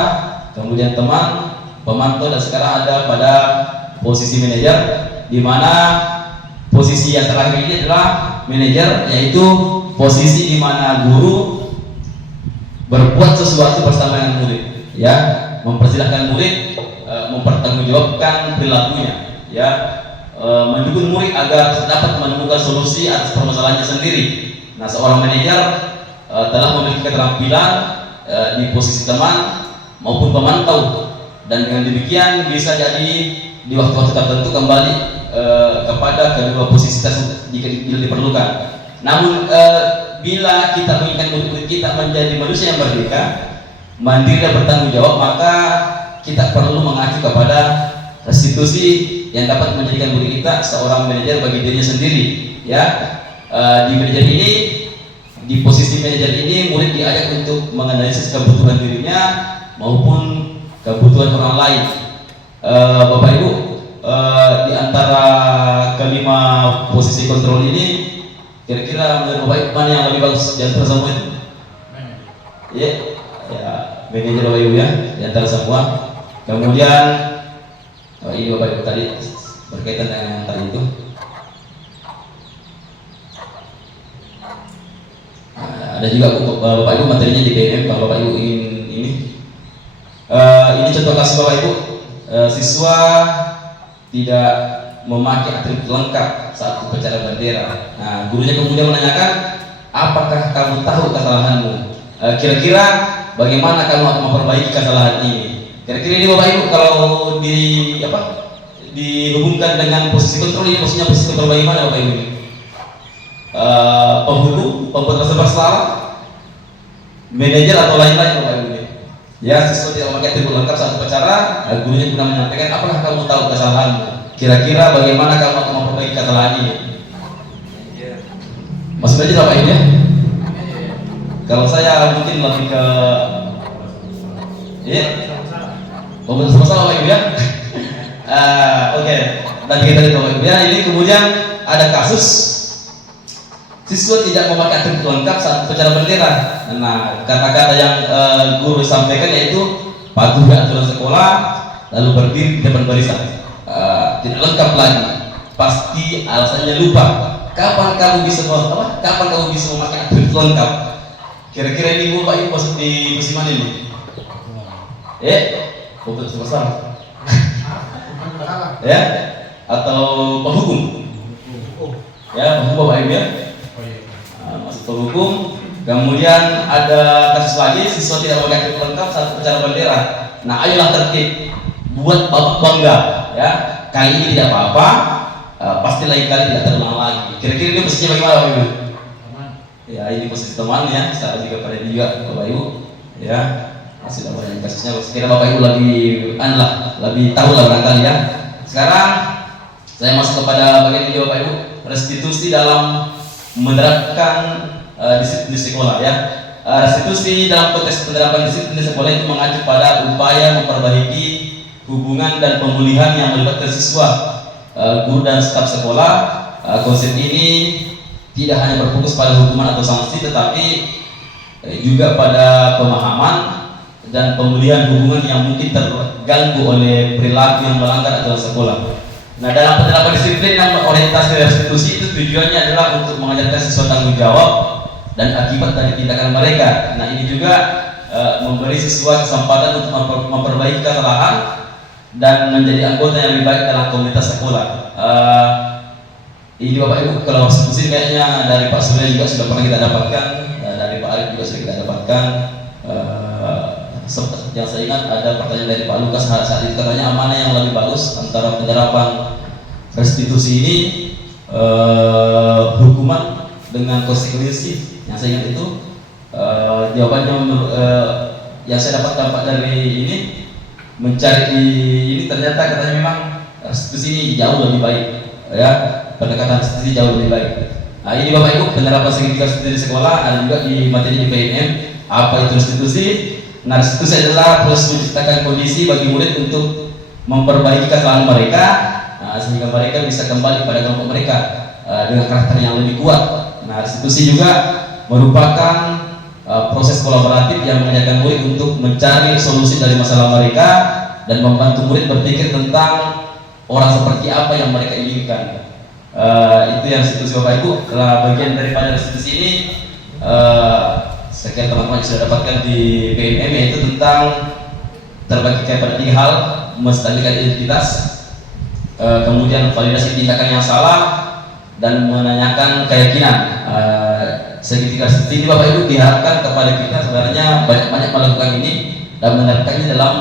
kemudian teman, pemantau, dan sekarang ada pada posisi manajer, di mana posisi yang terakhir ini adalah manajer, yaitu posisi di mana guru berbuat sesuatu bersama dengan murid, ya, mempersilahkan murid mempertanggungjawabkan perilakunya, ya, mendukung murid agar dapat menemukan solusi atas permasalahannya sendiri. Nah, seorang manajer telah memiliki keterampilan di posisi teman maupun pemantau, dan dengan demikian bisa jadi di waktu-waktu tertentu kembali kepada kedua posisi tersebut jika diperlukan. Namun bila kita menginginkan murid-murid kita menjadi manusia yang merdeka, mandiri dan bertanggung jawab, maka kita perlu mengacu kepada restitusi yang dapat menjadikan murid kita seorang manajer bagi dirinya sendiri. Ya, di manajer ini, di posisi manajer ini, murid diajak untuk menganalisis kebutuhan dirinya maupun kebutuhan orang lain. Bapak Ibu, di antara kelima posisi kontrol ini, kira-kira menurut Bapak Ibu mana yang lebih bagus di antara semua itu? Ya, manajer Bapak Ibu ya, di antara semua. Kemudian ini Bapak Ibu tadi berkaitan dengan yang tadi itu. Ada juga untuk Bapak Ibu materinya di BNM kalau Bapak Ibu ingin ini. Ini contoh kasus Bapak Ibu, siswa tidak memakai atribut lengkap saat upacara bendera. Nah, gurunya kemudian menanyakan, apakah kamu tahu kesalahanmu? Kira-kira bagaimana kamu akan memperbaiki kesalahan ini? Kira-kira ini Bapak Ibu kalau dihubungkan dengan posisi kontrol, ini maksudnya posisi kontrol bagaimana Bapak Ibu? Pembunuh, pembuat rasa bersalah, manajer atau lain-lain Bapak Ibu. Ya, siswa tidak memakai atribut lengkap saat upacara, gurunya pernah menyampaikan, apakah kamu tahu kesalahanmu? Kira-kira bagaimana kamu akan memperbaiki kesalahan ini? Masuk aja Bapak Ibu ya. Kalau saya mungkin lebih ke pembuat rasa bersalah Bapak Ibu ya. Oke, nanti kita lihat Bapak Ibu ya. Ini kemudian ada kasus siswa tidak memakai atribut lengkap saat upacara bendera. Nah, kata-kata yang guru sampaikan yaitu patuhi aturan sekolah, lalu berdiri di depan barisan. Tidak lengkap lagi, pasti alasannya lupa. Kapan kamu bisa memakai atribut lengkap? Kira-kira ini Bapak Ibu masuk di posisi mana ini? Pembuat bersalah. Ya, atau penghukum? Ya, penghukum Bapak Ibu ya. Masuk penghukum. Kemudian ada kasus lagi, siswa tidak memakai atribut lengkap saat upacara bendera. Nah, ayolah tertib, buat Bapak bangga ya. Kali ini tidak apa-apa, pasti lain kali tidak terulang lagi. Kira-kira ini posisinya bagaimana Bapak Ibu? Ya, ini posisi teman ya, saya juga pada juga Bapak Ibu ya. Masih ada banyak kasusnya, sekira Bapak Ibu lebih tahu lah barangkali ya. Sekarang saya masuk kepada bagian ini Bapak Ibu, restitusi dalam menerapkan disiplin di sekolah ya. Restitusi dalam konteks penerapan disiplin di sekolah itu mengacu pada upaya memperbaiki hubungan dan pemulihan yang melibatkan siswa, guru dan staf sekolah. Konsep ini tidak hanya berfokus pada hukuman atau sanksi, tetapi juga pada pemahaman dan pemulihan hubungan yang mungkin terganggu oleh perilaku yang melanggar aturan sekolah. Nah, dalam penerapan disiplin yang orientasi restitusi itu tujuannya adalah untuk mengajarkan siswa tanggung jawab dan akibat dari tindakan mereka. Nah, ini juga memberi siswa kesempatan untuk memperbaiki kesalahan dan menjadi anggota yang lebih baik dalam komunitas sekolah. Ini Bapak Ibu, kalau restitusi kayaknya dari Pak Surya juga sudah pernah kita dapatkan, dari Pak Arif juga sudah kita dapatkan. Yang saya ingat ada pertanyaan dari Pak Lukas saat itu, katanya mana yang lebih bagus antara penerapan restitusi ini, hukuman dengan konsekuensi. Yang saya ingat itu jawabannya yang saya dapat dari ini, mencari ini ternyata katanya memang restitusi ini jauh lebih baik ya, pendekatan restitusi jauh lebih baik. Nah, ini Bapak Ibu penerapan segitiga restitusi di sekolah, ada juga di materi di PNM apa itu restitusi. Nah, restitusi adalah proses menciptakan kondisi bagi murid untuk memperbaiki kesalahan mereka, sehingga mereka bisa kembali pada kelompok mereka dengan karakter yang lebih kuat. Nah, restitusi juga merupakan proses kolaboratif yang mengajarkan murid untuk mencari solusi dari masalah mereka dan membantu murid berpikir tentang orang seperti apa yang mereka inginkan. Itu yang restitusi Bapak Ibu. Bagian daripada restitusi ini sekian teman-teman sudah dapatkan di PNM, yaitu tentang terbagi kepada 3 hal: menstabilkan identitas, kemudian validasi tindakan yang salah, dan menanyakan keyakinan. Segitiga restitusi ini Bapak Ibu diharapkan kepada kita sebenarnya banyak-banyak melakukan ini dan menerapkannya dalam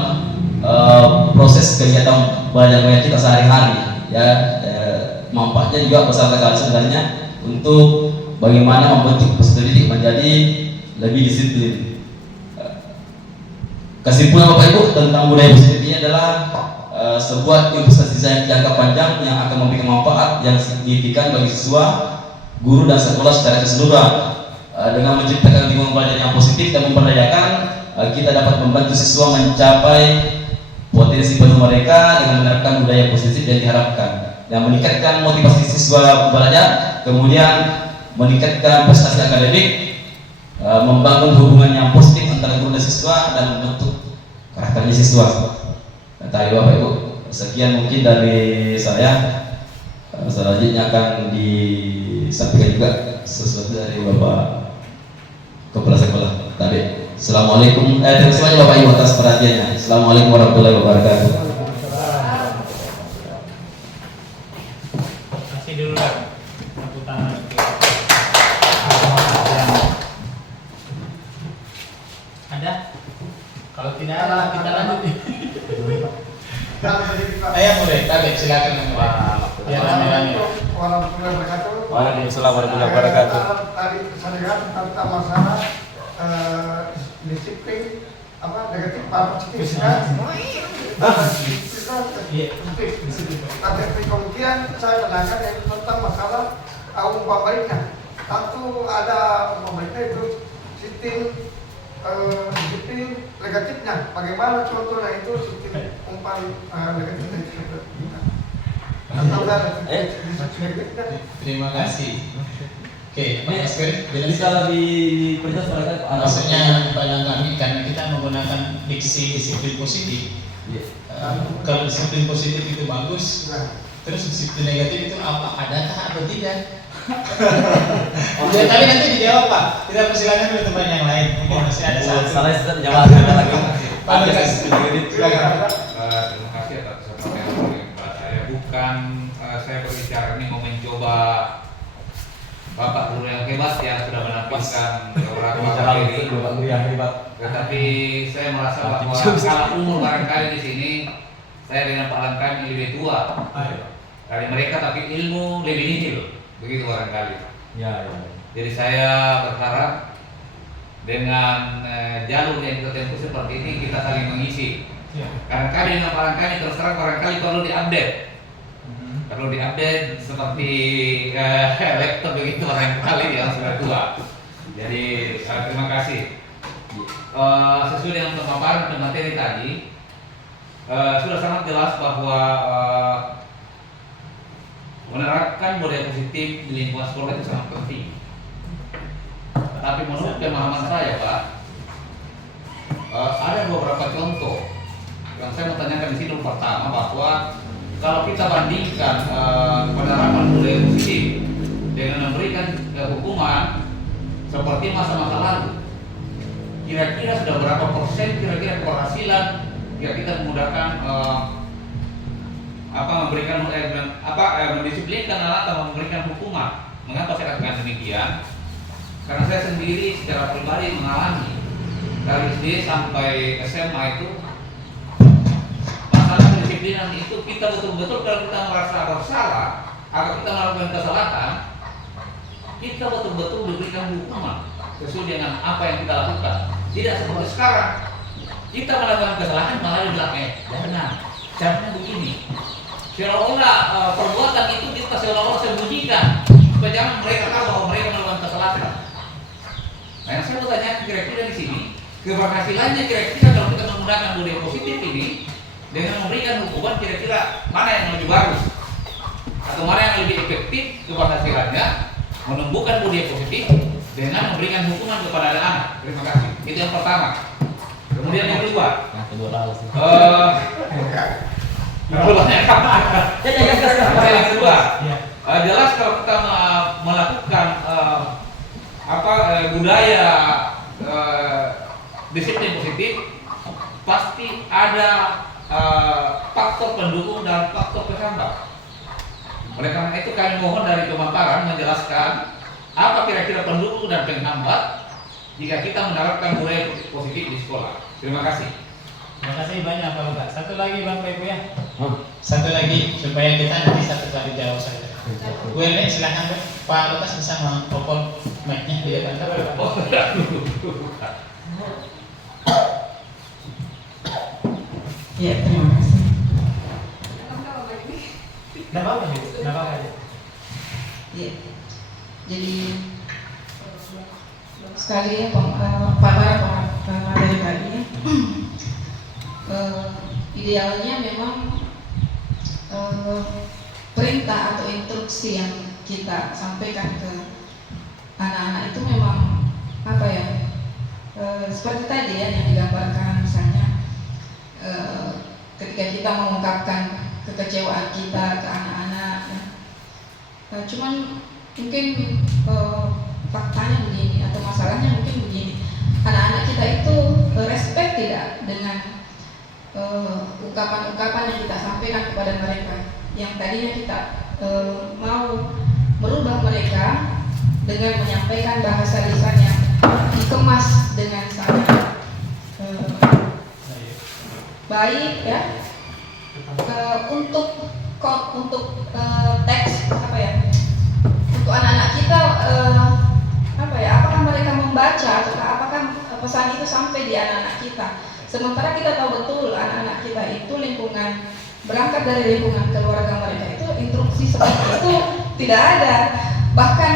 proses kegiatan belajar mengajar kita sehari-hari ya. manfaatnya juga besar sekali sebenarnya untuk bagaimana membentuk peserta didik menjadi lebih disiplin. Kesimpulan Bapak Ibu tentang budaya positif ini adalah sebuah investasi jangka panjang yang akan memberikan manfaat yang signifikan bagi siswa, guru dan sekolah secara keseluruhan. Dengan menciptakan lingkungan belajar yang positif dan memberdayakan, kita dapat membantu siswa mencapai potensi penuh mereka dengan menerapkan budaya positif yang diharapkan, yang meningkatkan motivasi siswa belajar, kemudian meningkatkan prestasi akademik, membangun hubungan yang positif antara guru dan siswa, dan membentuk karakternya siswa. Tadi Bapak Ibu, sekian mungkin dari saya. Selanjutnya akan disampaikan juga sesuatu dari Bapak Kepala Sekolah tadi. Assalamualaikum. Terima kasih banyak Bapak Ibu atas perhatiannya. Assalamualaikum warahmatullahi wabarakatuh. Kasih dulu kan. Tepuk tangan. Ada? Kalau tidak ada, kita lanjut. Ayo mulai, Tabib silakan. Ya, Warahmatullahi wabarakatuh. Waalaikumsalam warahmatullahi wabarakatuh. Tadi saya tentang masalah disiplin negatif positif kan? Tapi kemudian saya menerangkan yang tentang masalah umpan baliknya. Tentu ada umpan baliknya itu sistem disiplin negatifnya. Bagaimana contohnya itu sistem umpan negatifnya itu? Terima kasih. Oke, Pak Asker, Bisa lebih perjelas pada maksudnya pada kami karena kita menggunakan diksi disiplin positif. Kalau disiplin positif itu bagus, terus disiplin negatif itu apa? Adakah atau tidak? Tapi nanti dijawab Pak. Kita persilakan dulu teman yang lain. Mungkin masih ada satu. Salah saya jawab lagi. Pak Lukas, silakan. Terima kasih atas kesempatan yang diberikan saya. Bukan saya berbicara ini mau mencoba Bapak guru yang hebat yang sudah menampilkan beberapa materi. Tetapi saya merasa bahwa kalau umur barangkali di sini saya dengan Pak Langkami lebih tua dari mereka, tapi ilmu lebih nihil, begitu barangkali. Ya. Jadi saya berharap dengan jalur yang kita tempuh seperti ini kita saling mengisi. Barangkali dengan barangkali terus terang barangkali perlu diupdate. Perlu diupdate seperti laptop begitu barangkali yang sudah tua. Jadi terima kasih. Sesuai dengan pemaparan materi tadi sudah sangat jelas bahwa menerapkan budaya positif di lingkungan sekolah itu sangat penting. Tetapi menurut pemahaman saya Pak, ada beberapa contoh yang saya mau tanyakan di sini. Pertama, bahwa kalau kita bandingkan penerapan budaya positif dengan memberikan hukuman seperti masa-masa lalu, kira-kira sudah berapa persen kira-kira keberhasilan kita menggunakan mendisiplinkan anak atau memberikan hukuman? Mengapa saya katakan demikian? Karena saya sendiri secara pribadi mengalami dari SD sampai SMA itu masalah kedisiplinan itu kita betul-betul kalau kita merasa bersalah atau kita melakukan kesalahan, kita betul-betul diberikan hukuman sesuai dengan apa yang kita lakukan. Tidak seperti sekarang kita melakukan kesalahan malah dibilang jangan caranya begini. Seolah-olah perbuatan itu kita seolah-olah sembunyikan supaya jangan mereka tahu bahwa mereka melakukan kesalahan. Nah, yang saya mau tanya kira-kira di sini keberhasilannya kira-kira kalau kita menggunakan budaya positif ini dengan memberikan hukuman, kira-kira mana yang lebih bagus atau mana yang lebih efektif keberhasilannya menumbuhkan budaya positif dengan memberikan hukuman kepada anak-anak? Terima kasih. Itu yang pertama. Kemudian yang kedua, yang kedua, jelas kalau kita melakukan budaya disiplin positif, pasti ada faktor pendukung dan faktor penghambat. Oleh karena itu kami mohon dari pemaparan menjelaskan apa kira-kira pendukung dan penghambat jika kita menerapkan budaya positif di sekolah. Terima kasih. Terima kasih banyak Pak Lukas. Satu lagi Bapak Ibu ya. Satu lagi supaya kita nanti satu kali jawab saja. Bu Erne, silakan Bu. Pak Lukas bisa mengopol mic-nya di depan Pak. Oh, Ya, terima kasih. Nggak apa-apa, Bu. Nggak apa-apa. Ya, jadi sekali ya para materi tadi ya. Idealnya memang perintah atau instruksi yang kita sampaikan ke anak-anak itu memang apa ya, seperti tadi ya yang digambarkan, misalnya ketika kita mengungkapkan kekecewaan kita ke anak-anak ya. Cuman mungkin faktanya begini atau masalahnya mungkin begini, anak-anak kita itu respect tidak dengan ungkapan-ungkapan yang kita sampaikan kepada mereka, yang tadinya kita mau merubah mereka dengan menyampaikan bahasa lisan yang dikemas dengan sangat baik ya, untuk teks apa ya, untuk anak-anak kita apa ya, apakah mereka membaca atau apakah pesan itu sampai di anak-anak kita. Sementara kita tahu betul anak-anak kita itu lingkungan, berangkat dari lingkungan keluarga mereka itu instruksi seperti itu tidak ada. Bahkan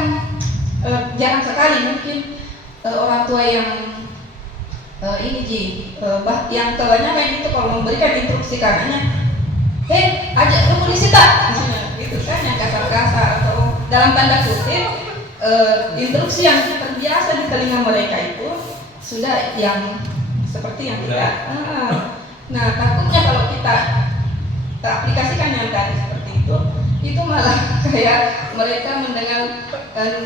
jarang sekali mungkin orang tua yang yang kebanyakan itu kalau memberikan instruksi ke anaknya, ajak ke polisi tak, gitu kan, yang kasar-kasar atau dalam tanda kutip instruksi yang terbiasa di telinga mereka itu sudah yang seperti yang kita. Nah, takutnya kalau kita aplikasikan yang tadi seperti itu malah kayak mereka mendengar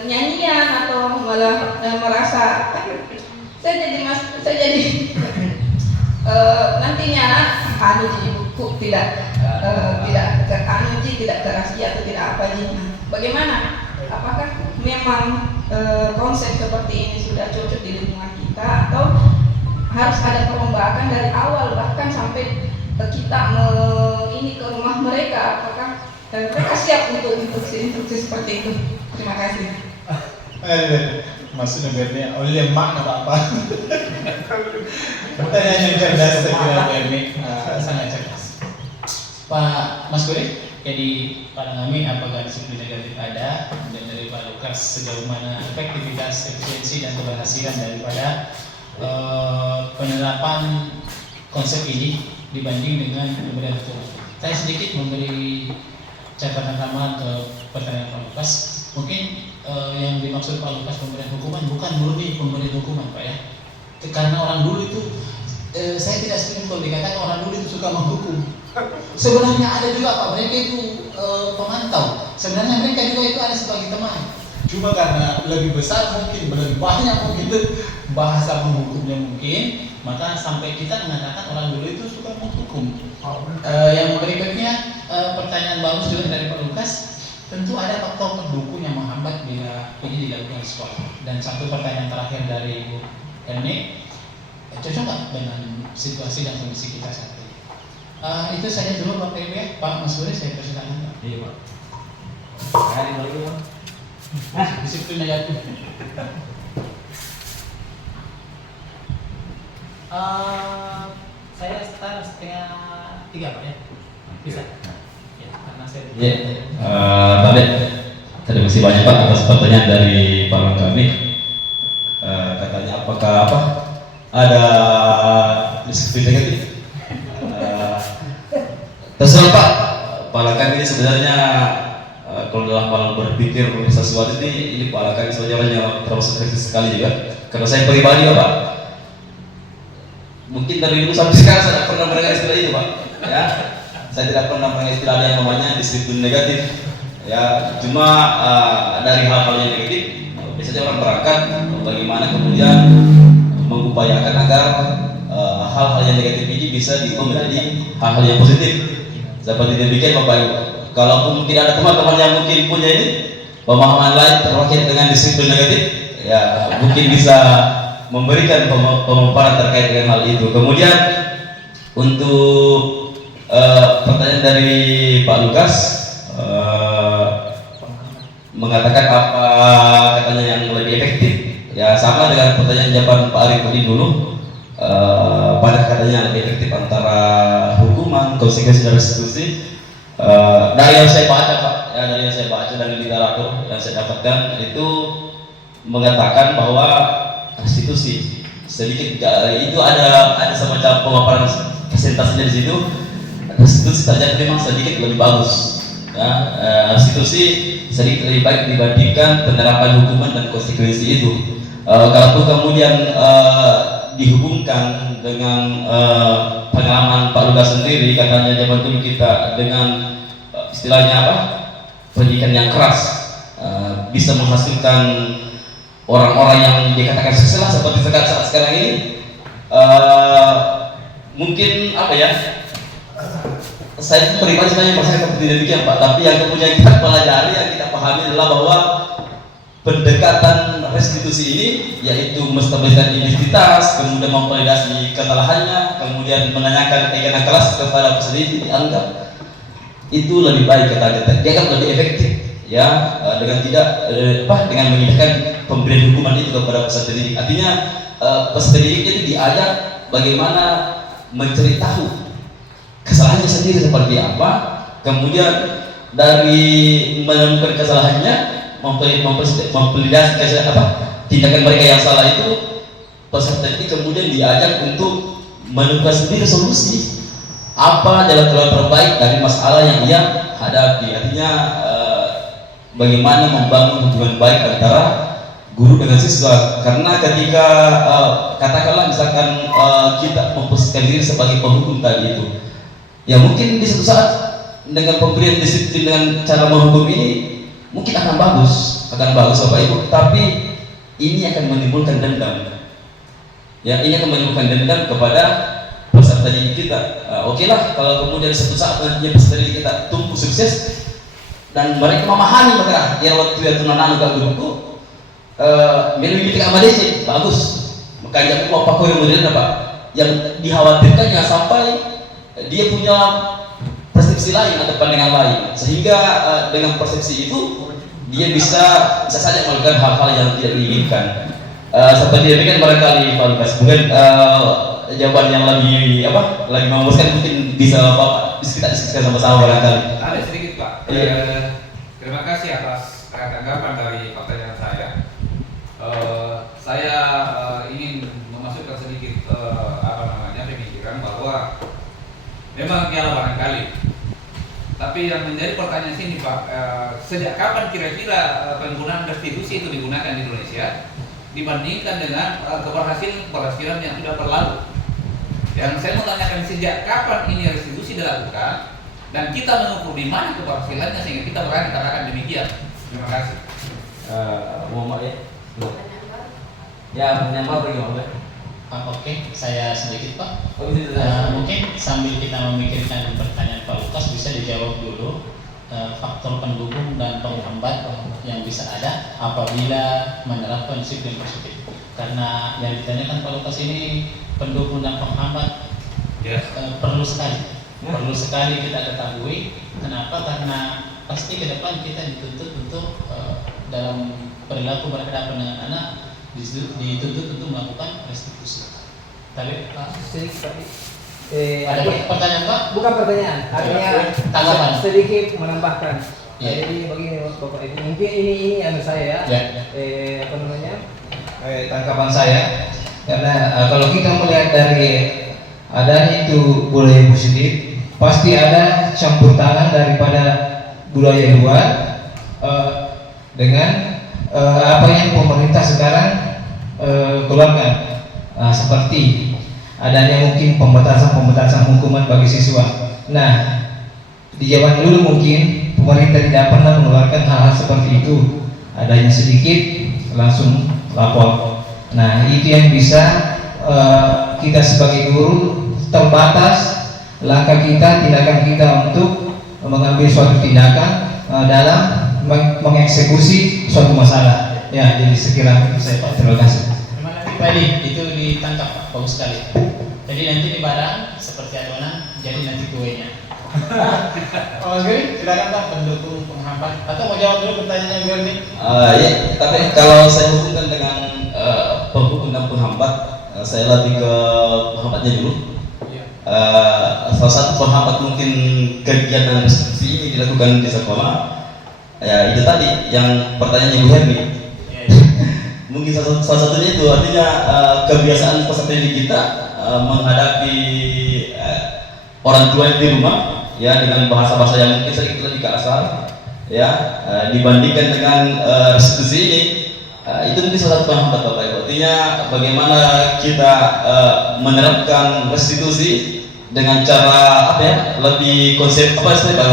nyanyian atau malah merasa saya jadi nantinya jadi buku tidak terasi atau tidak apa ji. Nah, bagaimana? Apakah memang konsep seperti ini sudah cocok di lingkungan kita atau harus ada perombakan dari awal, bahkan sampai kita ini ke rumah mereka, apakah mereka siap untuk instruksi seperti itu? Terima kasih. Maksudnya berarti oleh makna apa? Pertanyaan yang cerdas saya kira Bu Erne, sangat cerdas. Pak Mas Gori, jadi pada kami apakah disiplin negatif ada, dan dari Pak Lukas sejauh mana efektivitas, efisiensi dan keberhasilan daripada penerapan konsep ini dibanding dengan pemberian hukuman. Saya sedikit memberi catatan tambahan ke pertanyaan Pak Lukas. Mungkin yang dimaksud Pak Lukas pemberian hukuman bukan murni pemberian hukuman, Pak ya. Karena orang dulu itu saya tidak setuju kalau dikatakan orang dulu itu suka menghukum. Sebenarnya ada juga Pak, mereka itu pemantau. Sebenarnya mereka juga itu ada sebagai teman. Cuma karena lebih besar mungkin, lebih banyak mungkin bahasa menghukumnya mungkin, maka sampai kita mengatakan orang dulu itu suka menghukum. Yang berikutnya pertanyaan bagus juga dari Pak Lukas. Tentu ada faktor pendukung yang menghambat bila ini dilakukan di sekolah. Dan satu pertanyaan terakhir dari Bu Erne, cocok nggak dengan situasi dan kondisi kita saat ini? Itu saja dulu Pak PB ya. Pak Mas Gori, saya persilakan Pak. Iya Pak. Hari dulu. Disiplin aja tuh. Saya start 2:30 Pak ya. Bisa. Ya, karena saya. Ya, terima kasih banyak Pak atas pertanyaan dari Pak kami. Katanya apakah ada disiplin negatif? Terserah Pak kami ini sebenarnya kalau dalam hal berpikir sesuatu ini Pak kami sebenarnya terus kritis sekali juga. Karena saya pribadi Pak, mungkin dari dulu sampai sekarang saya tidak pernah mendengar istilah itu Pak. Ya, saya tidak pernah mendengar istilah yang namanya disiplin negatif. Ya, cuma dari hal-hal yang negatif, biasanya orang berangkat bagaimana kemudian mengupayakan agar hal-hal yang negatif ini bisa diubah menjadi hal-hal yang positif. Seperti demikian Bapak Ibu. Kalaupun tidak ada teman-teman yang mungkin punya ini pemahaman lain terkait dengan disiplin negatif, ya mungkin bisa memberikan pemaparan terkait dengan hal itu. Kemudian untuk pertanyaan dari Pak Lukas, mengatakan apa katanya yang lebih efektif. Ya sama dengan pertanyaan jawaban Pak Arif tadi dulu. Pada katanya lebih efektif antara hukuman, konsekuensi dan restitusi. Dari yang saya baca Pak, ya, dari yang saya baca dari literatur yang saya dapatkan itu mengatakan bahwa restitusi sedikit itu ada semacam pemaparan persentasenya di situ. Restitusi terjadi memang sedikit lebih bagus. Ya, restitusi sedikit lebih baik dibandingkan penerapan hukuman dan konsekuensi itu. Kalau kemudian dihubungkan dengan pengalaman Pak Lukas sendiri, katanya zaman dulu kita dengan istilahnya apa, pendidikan yang keras bisa menghasilkan orang-orang yang dikatakan sukses seperti sekarang ini. Mungkin apa ya, saya pribadi sebenarnya merasa seperti demikian Pak, tapi yang kemudian kita pelajari, yang kita pahami adalah bahwa pendekatan restitusi ini yaitu menstabilkan identitas, kemudian memvalidasi kesalahannya, kemudian menanyakan keinginan kelas kepada peserta dianggap itu lebih baik, dianggap lebih efektif ya, dengan tidak dengan menyediakan pemberian hukuman itu kepada peserta didik. Artinya peserta didik itu diajak bagaimana mencari tahu kesalahannya sendiri seperti apa, kemudian dari menemukan kesalahannya memvalidasi tindakan mereka yang salah itu, peserta ini kemudian diajak untuk menemukan sendiri solusi apa jalan keluar terbaik dari masalah yang ia hadapi. Artinya bagaimana membangun hubungan baik antara guru dengan siswa, karena ketika katakanlah misalkan kita memposisikan diri sebagai penghukum tadi itu, ya mungkin di suatu saat dengan pemberian disiplin dengan cara menghukum ini mungkin akan bagus Bapak Ibu, tapi ini akan menimbulkan dendam. Ya, ini akan menimbulkan dendam kepada peserta didik kita. Oke lah, kalau kemudian suatu saat nantinya peserta didik kita tumbuh sukses dan mereka memahami maka ya waktu itu nana juga guruku minum tiga amadesi bagus, maka jangan apa kau yang modern Pak. Yang dikhawatirkan jangan sampai dia punya persepsi lain atau pandangan lain, sehingga dengan persepsi itu dia bisa saja melakukan hal-hal yang tidak diinginkan. Seperti demikian barangkali Pak Lukas. Mungkin jawaban yang lebih memuaskan mungkin bisa Bapak kita diskusikan sama-sama barangkali. Ada sedikit Pak. Terima kasih atas tanggapan dari pertanyaan saya. Saya ingin memasukkan sedikit pemikiran bahwa memang ialah barangkali. Tapi yang menjadi pertanyaan sini Pak, sejak kapan kira-kira penggunaan restitusi itu digunakan di Indonesia dibandingkan dengan keberhasilan yang sudah berlalu? Yang saya mau tanyakan, sejak kapan ini restitusi dilakukan dan kita mengukur di mana keberhasilannya sehingga kita berani katakan demikian? Terima kasih. Muhammad ya. Ya, menyamar bagaimana? Oke, saya sedikit Pak. Mungkin sambil kita memikirkan pertanyaan Pak Lukas, bisa dijawab dulu faktor pendukung dan penghambat yang bisa ada apabila menerapkan disiplin positif. Karena yang ditanyakan Pak Lukas ini pendukung dan penghambat, perlu sekali kita ketahui. Kenapa? Karena pasti ke depan kita dituntut untuk dalam perilaku berhadapan dengan anak dituntut untuk melakukan restitusi. Tapi ada pertanyaan Pak? Bukan pertanyaan, artinya tanggapan sedikit menambahkan. Ya. Jadi begini Bapak Ibu, mungkin ini saya ya. Tanggapan saya, karena kalau kita melihat dari adanya itu budaya positif, pasti ada campur tangan daripada budaya luar dengan apa yang pemerintah sekarang keluarkan, seperti adanya mungkin pembatasan hukuman bagi siswa. Nah, di zaman dulu mungkin pemerintah tidak pernah mengeluarkan hal-hal seperti itu. Adanya sedikit langsung lapor. Nah, itu yang bisa kita sebagai guru terbatas langkah kita, tindakan kita untuk mengambil suatu tindakan dalam mengeksekusi suatu masalah. Ya, jadi sekiranya itu saya Pak. Terima kasih. Terima kasih Pak Edi, itu ditangkap bagus sekali. Jadi nanti di barang seperti adonan, jadi nanti kuenya. Mas Giri, silakan Pak, pendukung penghambat. Atau mau jawab dulu pertanyaannya Giri? Ya, tapi kalau saya hubungkan dengan penghukum dan penghambat, saya lebih ke penghambatnya dulu. Salah satu penghambat mungkin kegiatan restriksi ini dilakukan di sekolah. Ya itu tadi yang pertanyaannya Bu Hermi. Mungkin salah satunya itu artinya kebiasaan peserta didik kita menghadapi orang tua di rumah ya dengan bahasa-bahasa yang mungkin sedikit lebih kasar ya dibandingkan dengan restitusi ini. Itu mungkin salah satu penghambat Bapak Ibu. Artinya bagaimana kita menerapkan restitusi dengan cara apa ya lebih konsep apa sih Pak?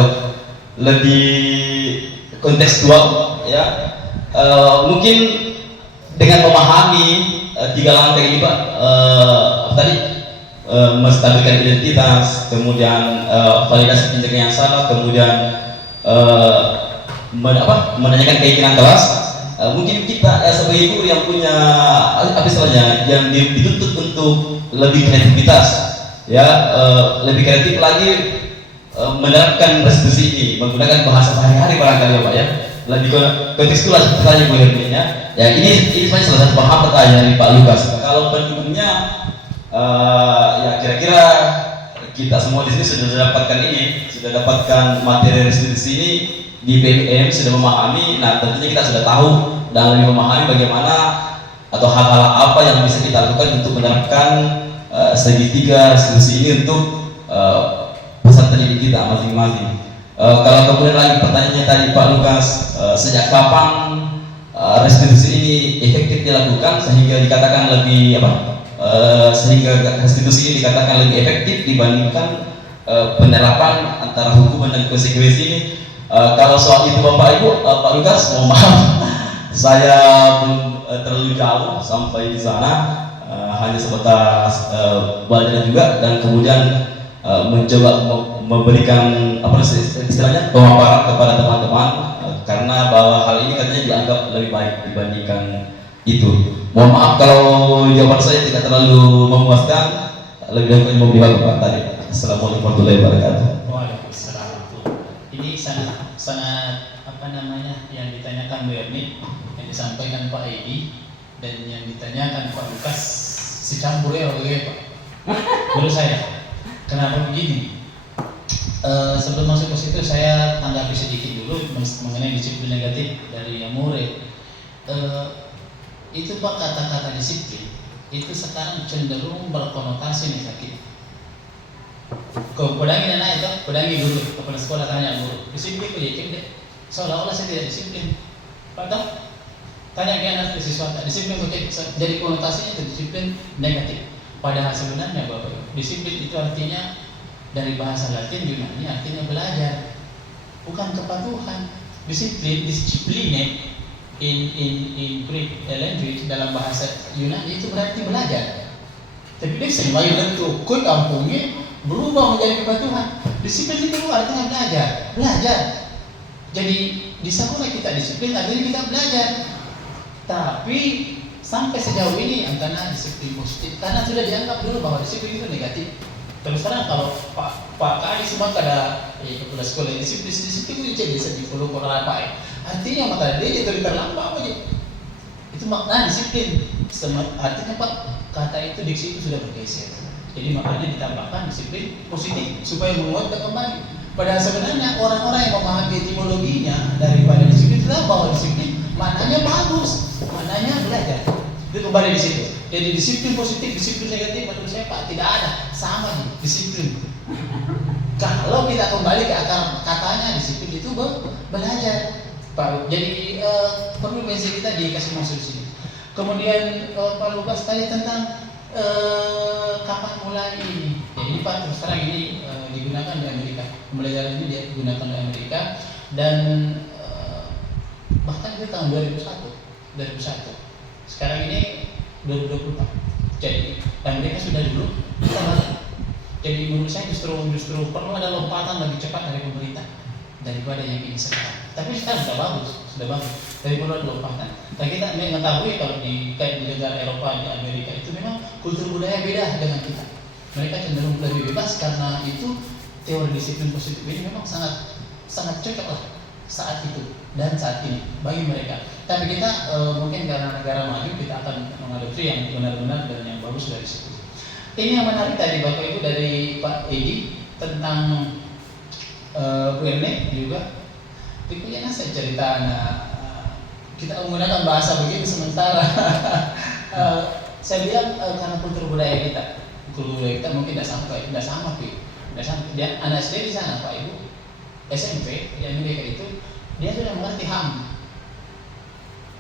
Lebih kontekstual ya. Mungkin dengan memahami 3 langkah ini Pak tadi menstabilkan identitas, kemudian validasi tindakan yang salah, kemudian menanyakan keinginan kelas. Mungkin kita sebagai guru yang punya apa istilahnya yang dituntut untuk lebih kreativitas ya, lebih kreatif lagi menerapkan restitusi ini menggunakan bahasa sehari-hari barangkali ya Pak ya, lebih kontekstual seperti Bu Hermi ya. Ya ini sebenarnya salah satu penghambat dari Pak Lukas. Kalau pendukungnya ya kira-kira kita semua di sini sudah dapatkan ini, sudah dapatkan materi restitusi ini di PPM, sudah memahami. Nah tentunya kita sudah tahu dan lebih memahami bagaimana atau hal-hal apa yang bisa kita lakukan untuk menerapkan segitiga restitusi ini untuk peserta didik kita masing-masing. Kalau kemudian lagi pertanyaannya tadi Pak Lukas, sejak kapan restitusi ini efektif dilakukan sehingga dikatakan lebih sehingga restitusi ini dikatakan lebih efektif dibandingkan penerapan antara hukuman dan konsekuensi ini. Kalau soal itu Bapak Ibu, Pak Lukas, mohon maaf saya belum terlalu jauh sampai di sana, hanya sebatas belajar juga dan kemudian mencoba memberikan apa istilahnya pemaparan kepada teman-teman karena bahwa hal ini katanya dianggap lebih baik dibandingkan itu. Mohon maaf kalau jawaban saya tidak terlalu memuaskan. Lebih dahulu memberi waktu Pak tadi. Assalamualaikum warahmatullahi wabarakatuh. Waalaikumsalam. Ini sangat apa namanya yang ditanyakan Bu Hermi, yang disampaikan Pak Edi dan yang ditanyakan Pak Lukas si campur ya Pak. Menurut saya, kenapa begini? Sebelum masuk ke situ saya tanggapi sedikit dulu mengenai disiplin negatif dari yang murid. Itu Pak, kata-kata disiplin itu sekarang cenderung berkonotasi negatif. Kau pedangi anak itu, pedangi dulu kepala sekolah tanya guru, disiplin beliau deh. Seolah-olah saya tidak disiplin. Padahal tanya ke anak siswa, disiplin beliau jadi konotasinya itu disiplin negatif. Padahal sebenarnya Bapak, disiplin itu artinya dari bahasa Latin Yunani artinya belajar, bukan kepatuhan. Disipline in Greek language dalam bahasa Yunani itu berarti belajar. Tapi dia selain bentuk kod kampungnya berubah menjadi kepatuhan. Disiplin itu artinya belajar. Jadi di sekolah kita disiplin artinya kita belajar. Tapi sampai sejauh ini antara disiplin positif karena sudah dianggap dulu bahwa disiplin itu negatif. Terus terang kalau Pak Kadi semua kada kepala sekolah disiplin itu jadi bisa dipeluk orang apa artinya maka dia jadi terlambat aja. Itu makna disiplin. Artinya Pak, kata itu diksi itu sudah bergeser. Jadi makanya ditambahkan disiplin positif supaya menguatkan kembali. Padahal sebenarnya orang-orang yang memahami etimologinya daripada disiplin tahu bahwa disiplin maknanya bagus, maknanya belajar. Itu kembali di situ. Jadi disiplin positif, disiplin negatif menurut saya Pak tidak ada, sama nih disiplin. Kalau kita kembali ke akar katanya disiplin itu belajar. Pak, jadi perlu basic kita dikasih masuk di sini. Kemudian Pak Lukas tadi tentang kapan mulai ini. Jadi Pak terus terang ini digunakan di Amerika. Pembelajaran ini digunakan di Amerika dan bahkan itu tahun 2001. Sekarang ini 2020 Pak. Jadi Amerika sudah dulu kita balik. Jadi menurut saya justru perlu ada lompatan lebih cepat dari pemerintah daripada yang ini sekarang. Tapi sekarang sudah bagus. Dari perlu ada lompatan. Dan kita mengetahui kalau di negara Eropa, di Amerika itu memang kultur budaya beda dengan kita. Mereka cenderung lebih bebas karena itu teori disiplin positif ini memang sangat cocok lah saat itu dan saat ini bagi mereka. Tapi kita mungkin karena negara maju kita akan mengadopsi yang benar-benar dan yang bagus dari situ. Ini yang menarik tadi Bapak Ibu dari Pak Edi tentang Bu Erne juga. Pikirnya saya cerita, kita menggunakan bahasa begitu sementara. Saya bilang karena kultur budaya kita mungkin tidak sama, Dia anak SD di sana Pak Ibu, SMP di Amerika itu dia sudah mengerti HAM.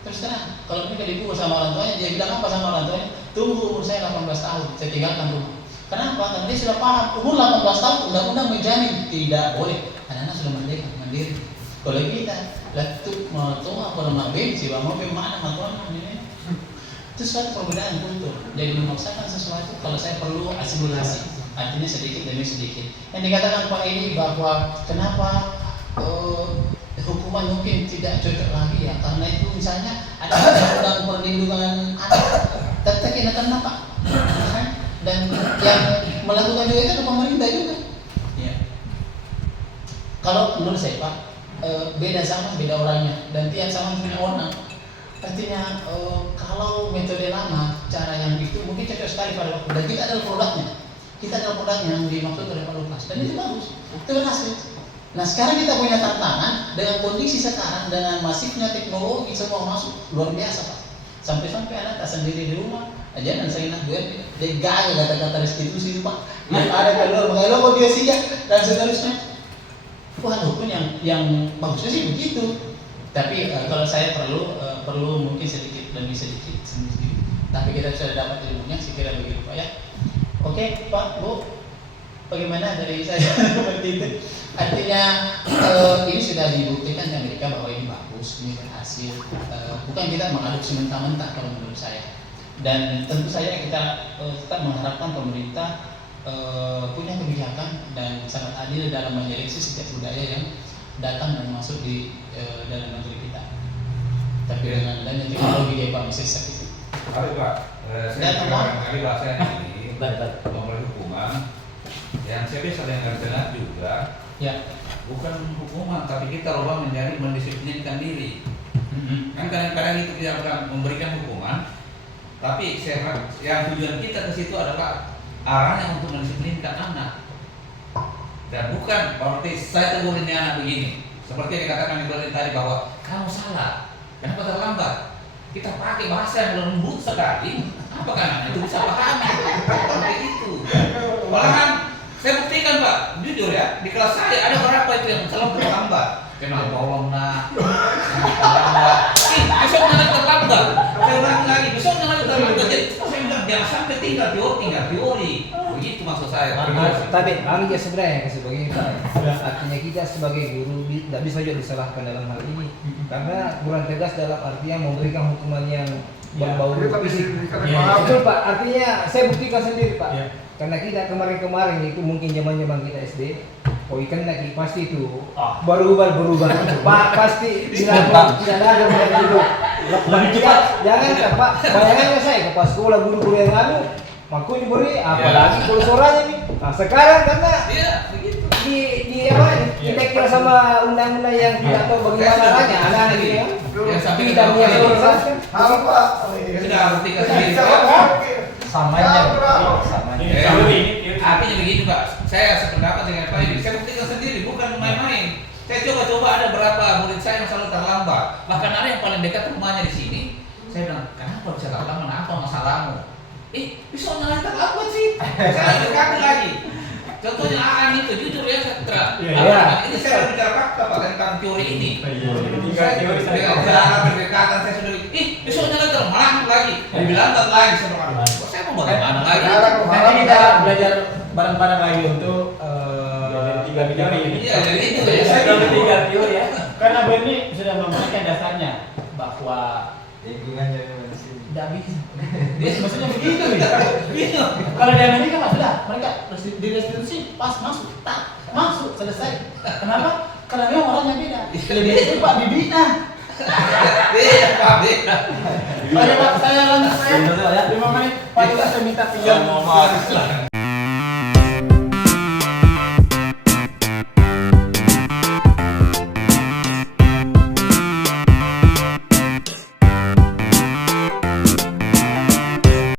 Terus terang, kalau mereka dipukul sama orang tuanya, dia bilang apa sama orang tuanya? Tunggu umur saya 18 tahun, saya tinggalkan rumah. Kenapa? Karena dia sudah paham, umur 18 tahun undang-undang menjamin tidak boleh. Anak-anak sudah merdeka, mandiri. Kalau kita, latuk mau apa nama benci, mau bagaimana matuan ini? Itu suatu perbedaan kultur. Jadi memaksakan sesuatu kalau saya perlu asimilasi, artinya sedikit demi sedikit. Yang dikatakan Pak ini bahwa kenapa hukuman mungkin tidak cocok lagi ya, karena itu misalnya ada undang perlindungan anak, tetap kita kena Pak, dan yang melakukan juga itu pemerintah juga. Ya. Kalau menurut saya Pak, beda zaman beda orangnya dan tiap zaman punya orang. Artinya kalau metode lama, cara yang itu mungkin cocok sekali pada waktu dan kita adalah produknya yang dimaksud oleh Pak Lukas dan itu bagus, itu berhasil. Nah sekarang kita punya tantangan dengan kondisi sekarang dengan masifnya teknologi semua masuk luar biasa Pak. Sampai-sampai anak tak sendiri di rumah aja dan saya nak gue dia gaya kata-kata restitusi itu Pak. Yang ada keluar mengeluh kok dia siap dan seterusnya. Wah hukum yang bagusnya sih begitu. Tapi kalau saya perlu mungkin sedikit demi sedikit. Tapi kita sudah dapat ilmunya, sekira begitu Pak ya. Oke Pak Bu, bagaimana dari saya seperti itu? Artinya ini sudah dibuktikan di Amerika bahwa ini bagus, ini berhasil. Bukan kita mengadopsi mentah-mentah kalau menurut saya. Dan tentu saja kita tetap mengharapkan pemerintah punya kebijakan dan sangat adil dalam menyeleksi setiap budaya yang datang dan masuk di dalam negeri kita. Tapi dengan adanya teknologi dia Pak bisa itu. Tapi Pak, saya barangkali bahasa ini memulai hukuman yang saya bisa dengar dengar juga. Ya. Bukan hukuman, tapi kita lupa menjadi mendisiplinkan diri. Kan kadang-kadang itu kita akan memberikan hukuman, tapi yang tujuan kita ke situ adalah arahnya untuk mendisiplinkan anak. Dan bukan berarti saya tegur ini anak begini. Seperti yang dikatakan di Berlin tadi bahwa kamu salah, kenapa terlambat? Kita pakai bahasa yang lembut sekali, apakah anak itu bisa pahami? Seperti itu. Malahan saya buktikan Pak, jujur ya, di kelas saya ada berapa itu yang selalu terlambat. Kenal bawang nak, terlambat. Besok nanti terlambat. Saya ulang lagi, besok nanti terlambat. Jadi saya bilang jangan sampai tinggal teori. Begitu maksud saya. Tapi kami sebenarnya sebagai artinya kita sebagai guru tidak bisa juga disalahkan dalam hal ini karena kurang tegas dalam artian memberikan hukuman yang berbau fisik. Betul Pak, artinya saya buktikan sendiri Pak. Karena kita kemarin itu mungkin zaman kita SD, ikan lagi pasti itu berubah Pak pasti tidak ada itu. Lebih cepat. Jangan Pak, bayangannya saya ke pas sekolah guru yang anu makanya diberi apalagi kalau suaranya nih. Nah sekarang karena di apa kita sama undang-undang yang tidak tahu bagaimana caranya anak-anak ini ya. Tidak punya suara Apa? Sudah buktikan sendiri. Samanya. Artinya begini Pak, saya sependapat dengan Pak ini. Saya buktikan sendiri, bukan main-main. Saya coba ada berapa murid saya yang selalu terlambat. Bahkan ada yang paling dekat rumahnya di sini. Saya bilang, kenapa bisa terlambat? Apa masalahmu? Bisa nyalain terlambat sih. Saya dekati lagi. Contohnya Aan itu jujur ya saya ini saya bicara fakta Pak tentang teori ini. Dengan cara berdekatan saya sudah besok nyalain terlambat lagi. Dibilang lagi sama saya mau bagaimana lagi? Nanti kita belajar bareng-bareng lagi untuk tiga teori ini. Iya, jadi itu ya. Saya dapat tiga teori ya. Karena Berni sudah memberikan dasarnya bahwa tidak bisa. Dia maksudnya begitu ya. Kalau di Amerika nggak sudah, mereka direstitusi pas masuk, tak masuk selesai. Kenapa? Karena memang orangnya beda. Lebih itu Pak dibina. Pak, saya lanjut saya 5 menit. Pak, kita minta pinjam.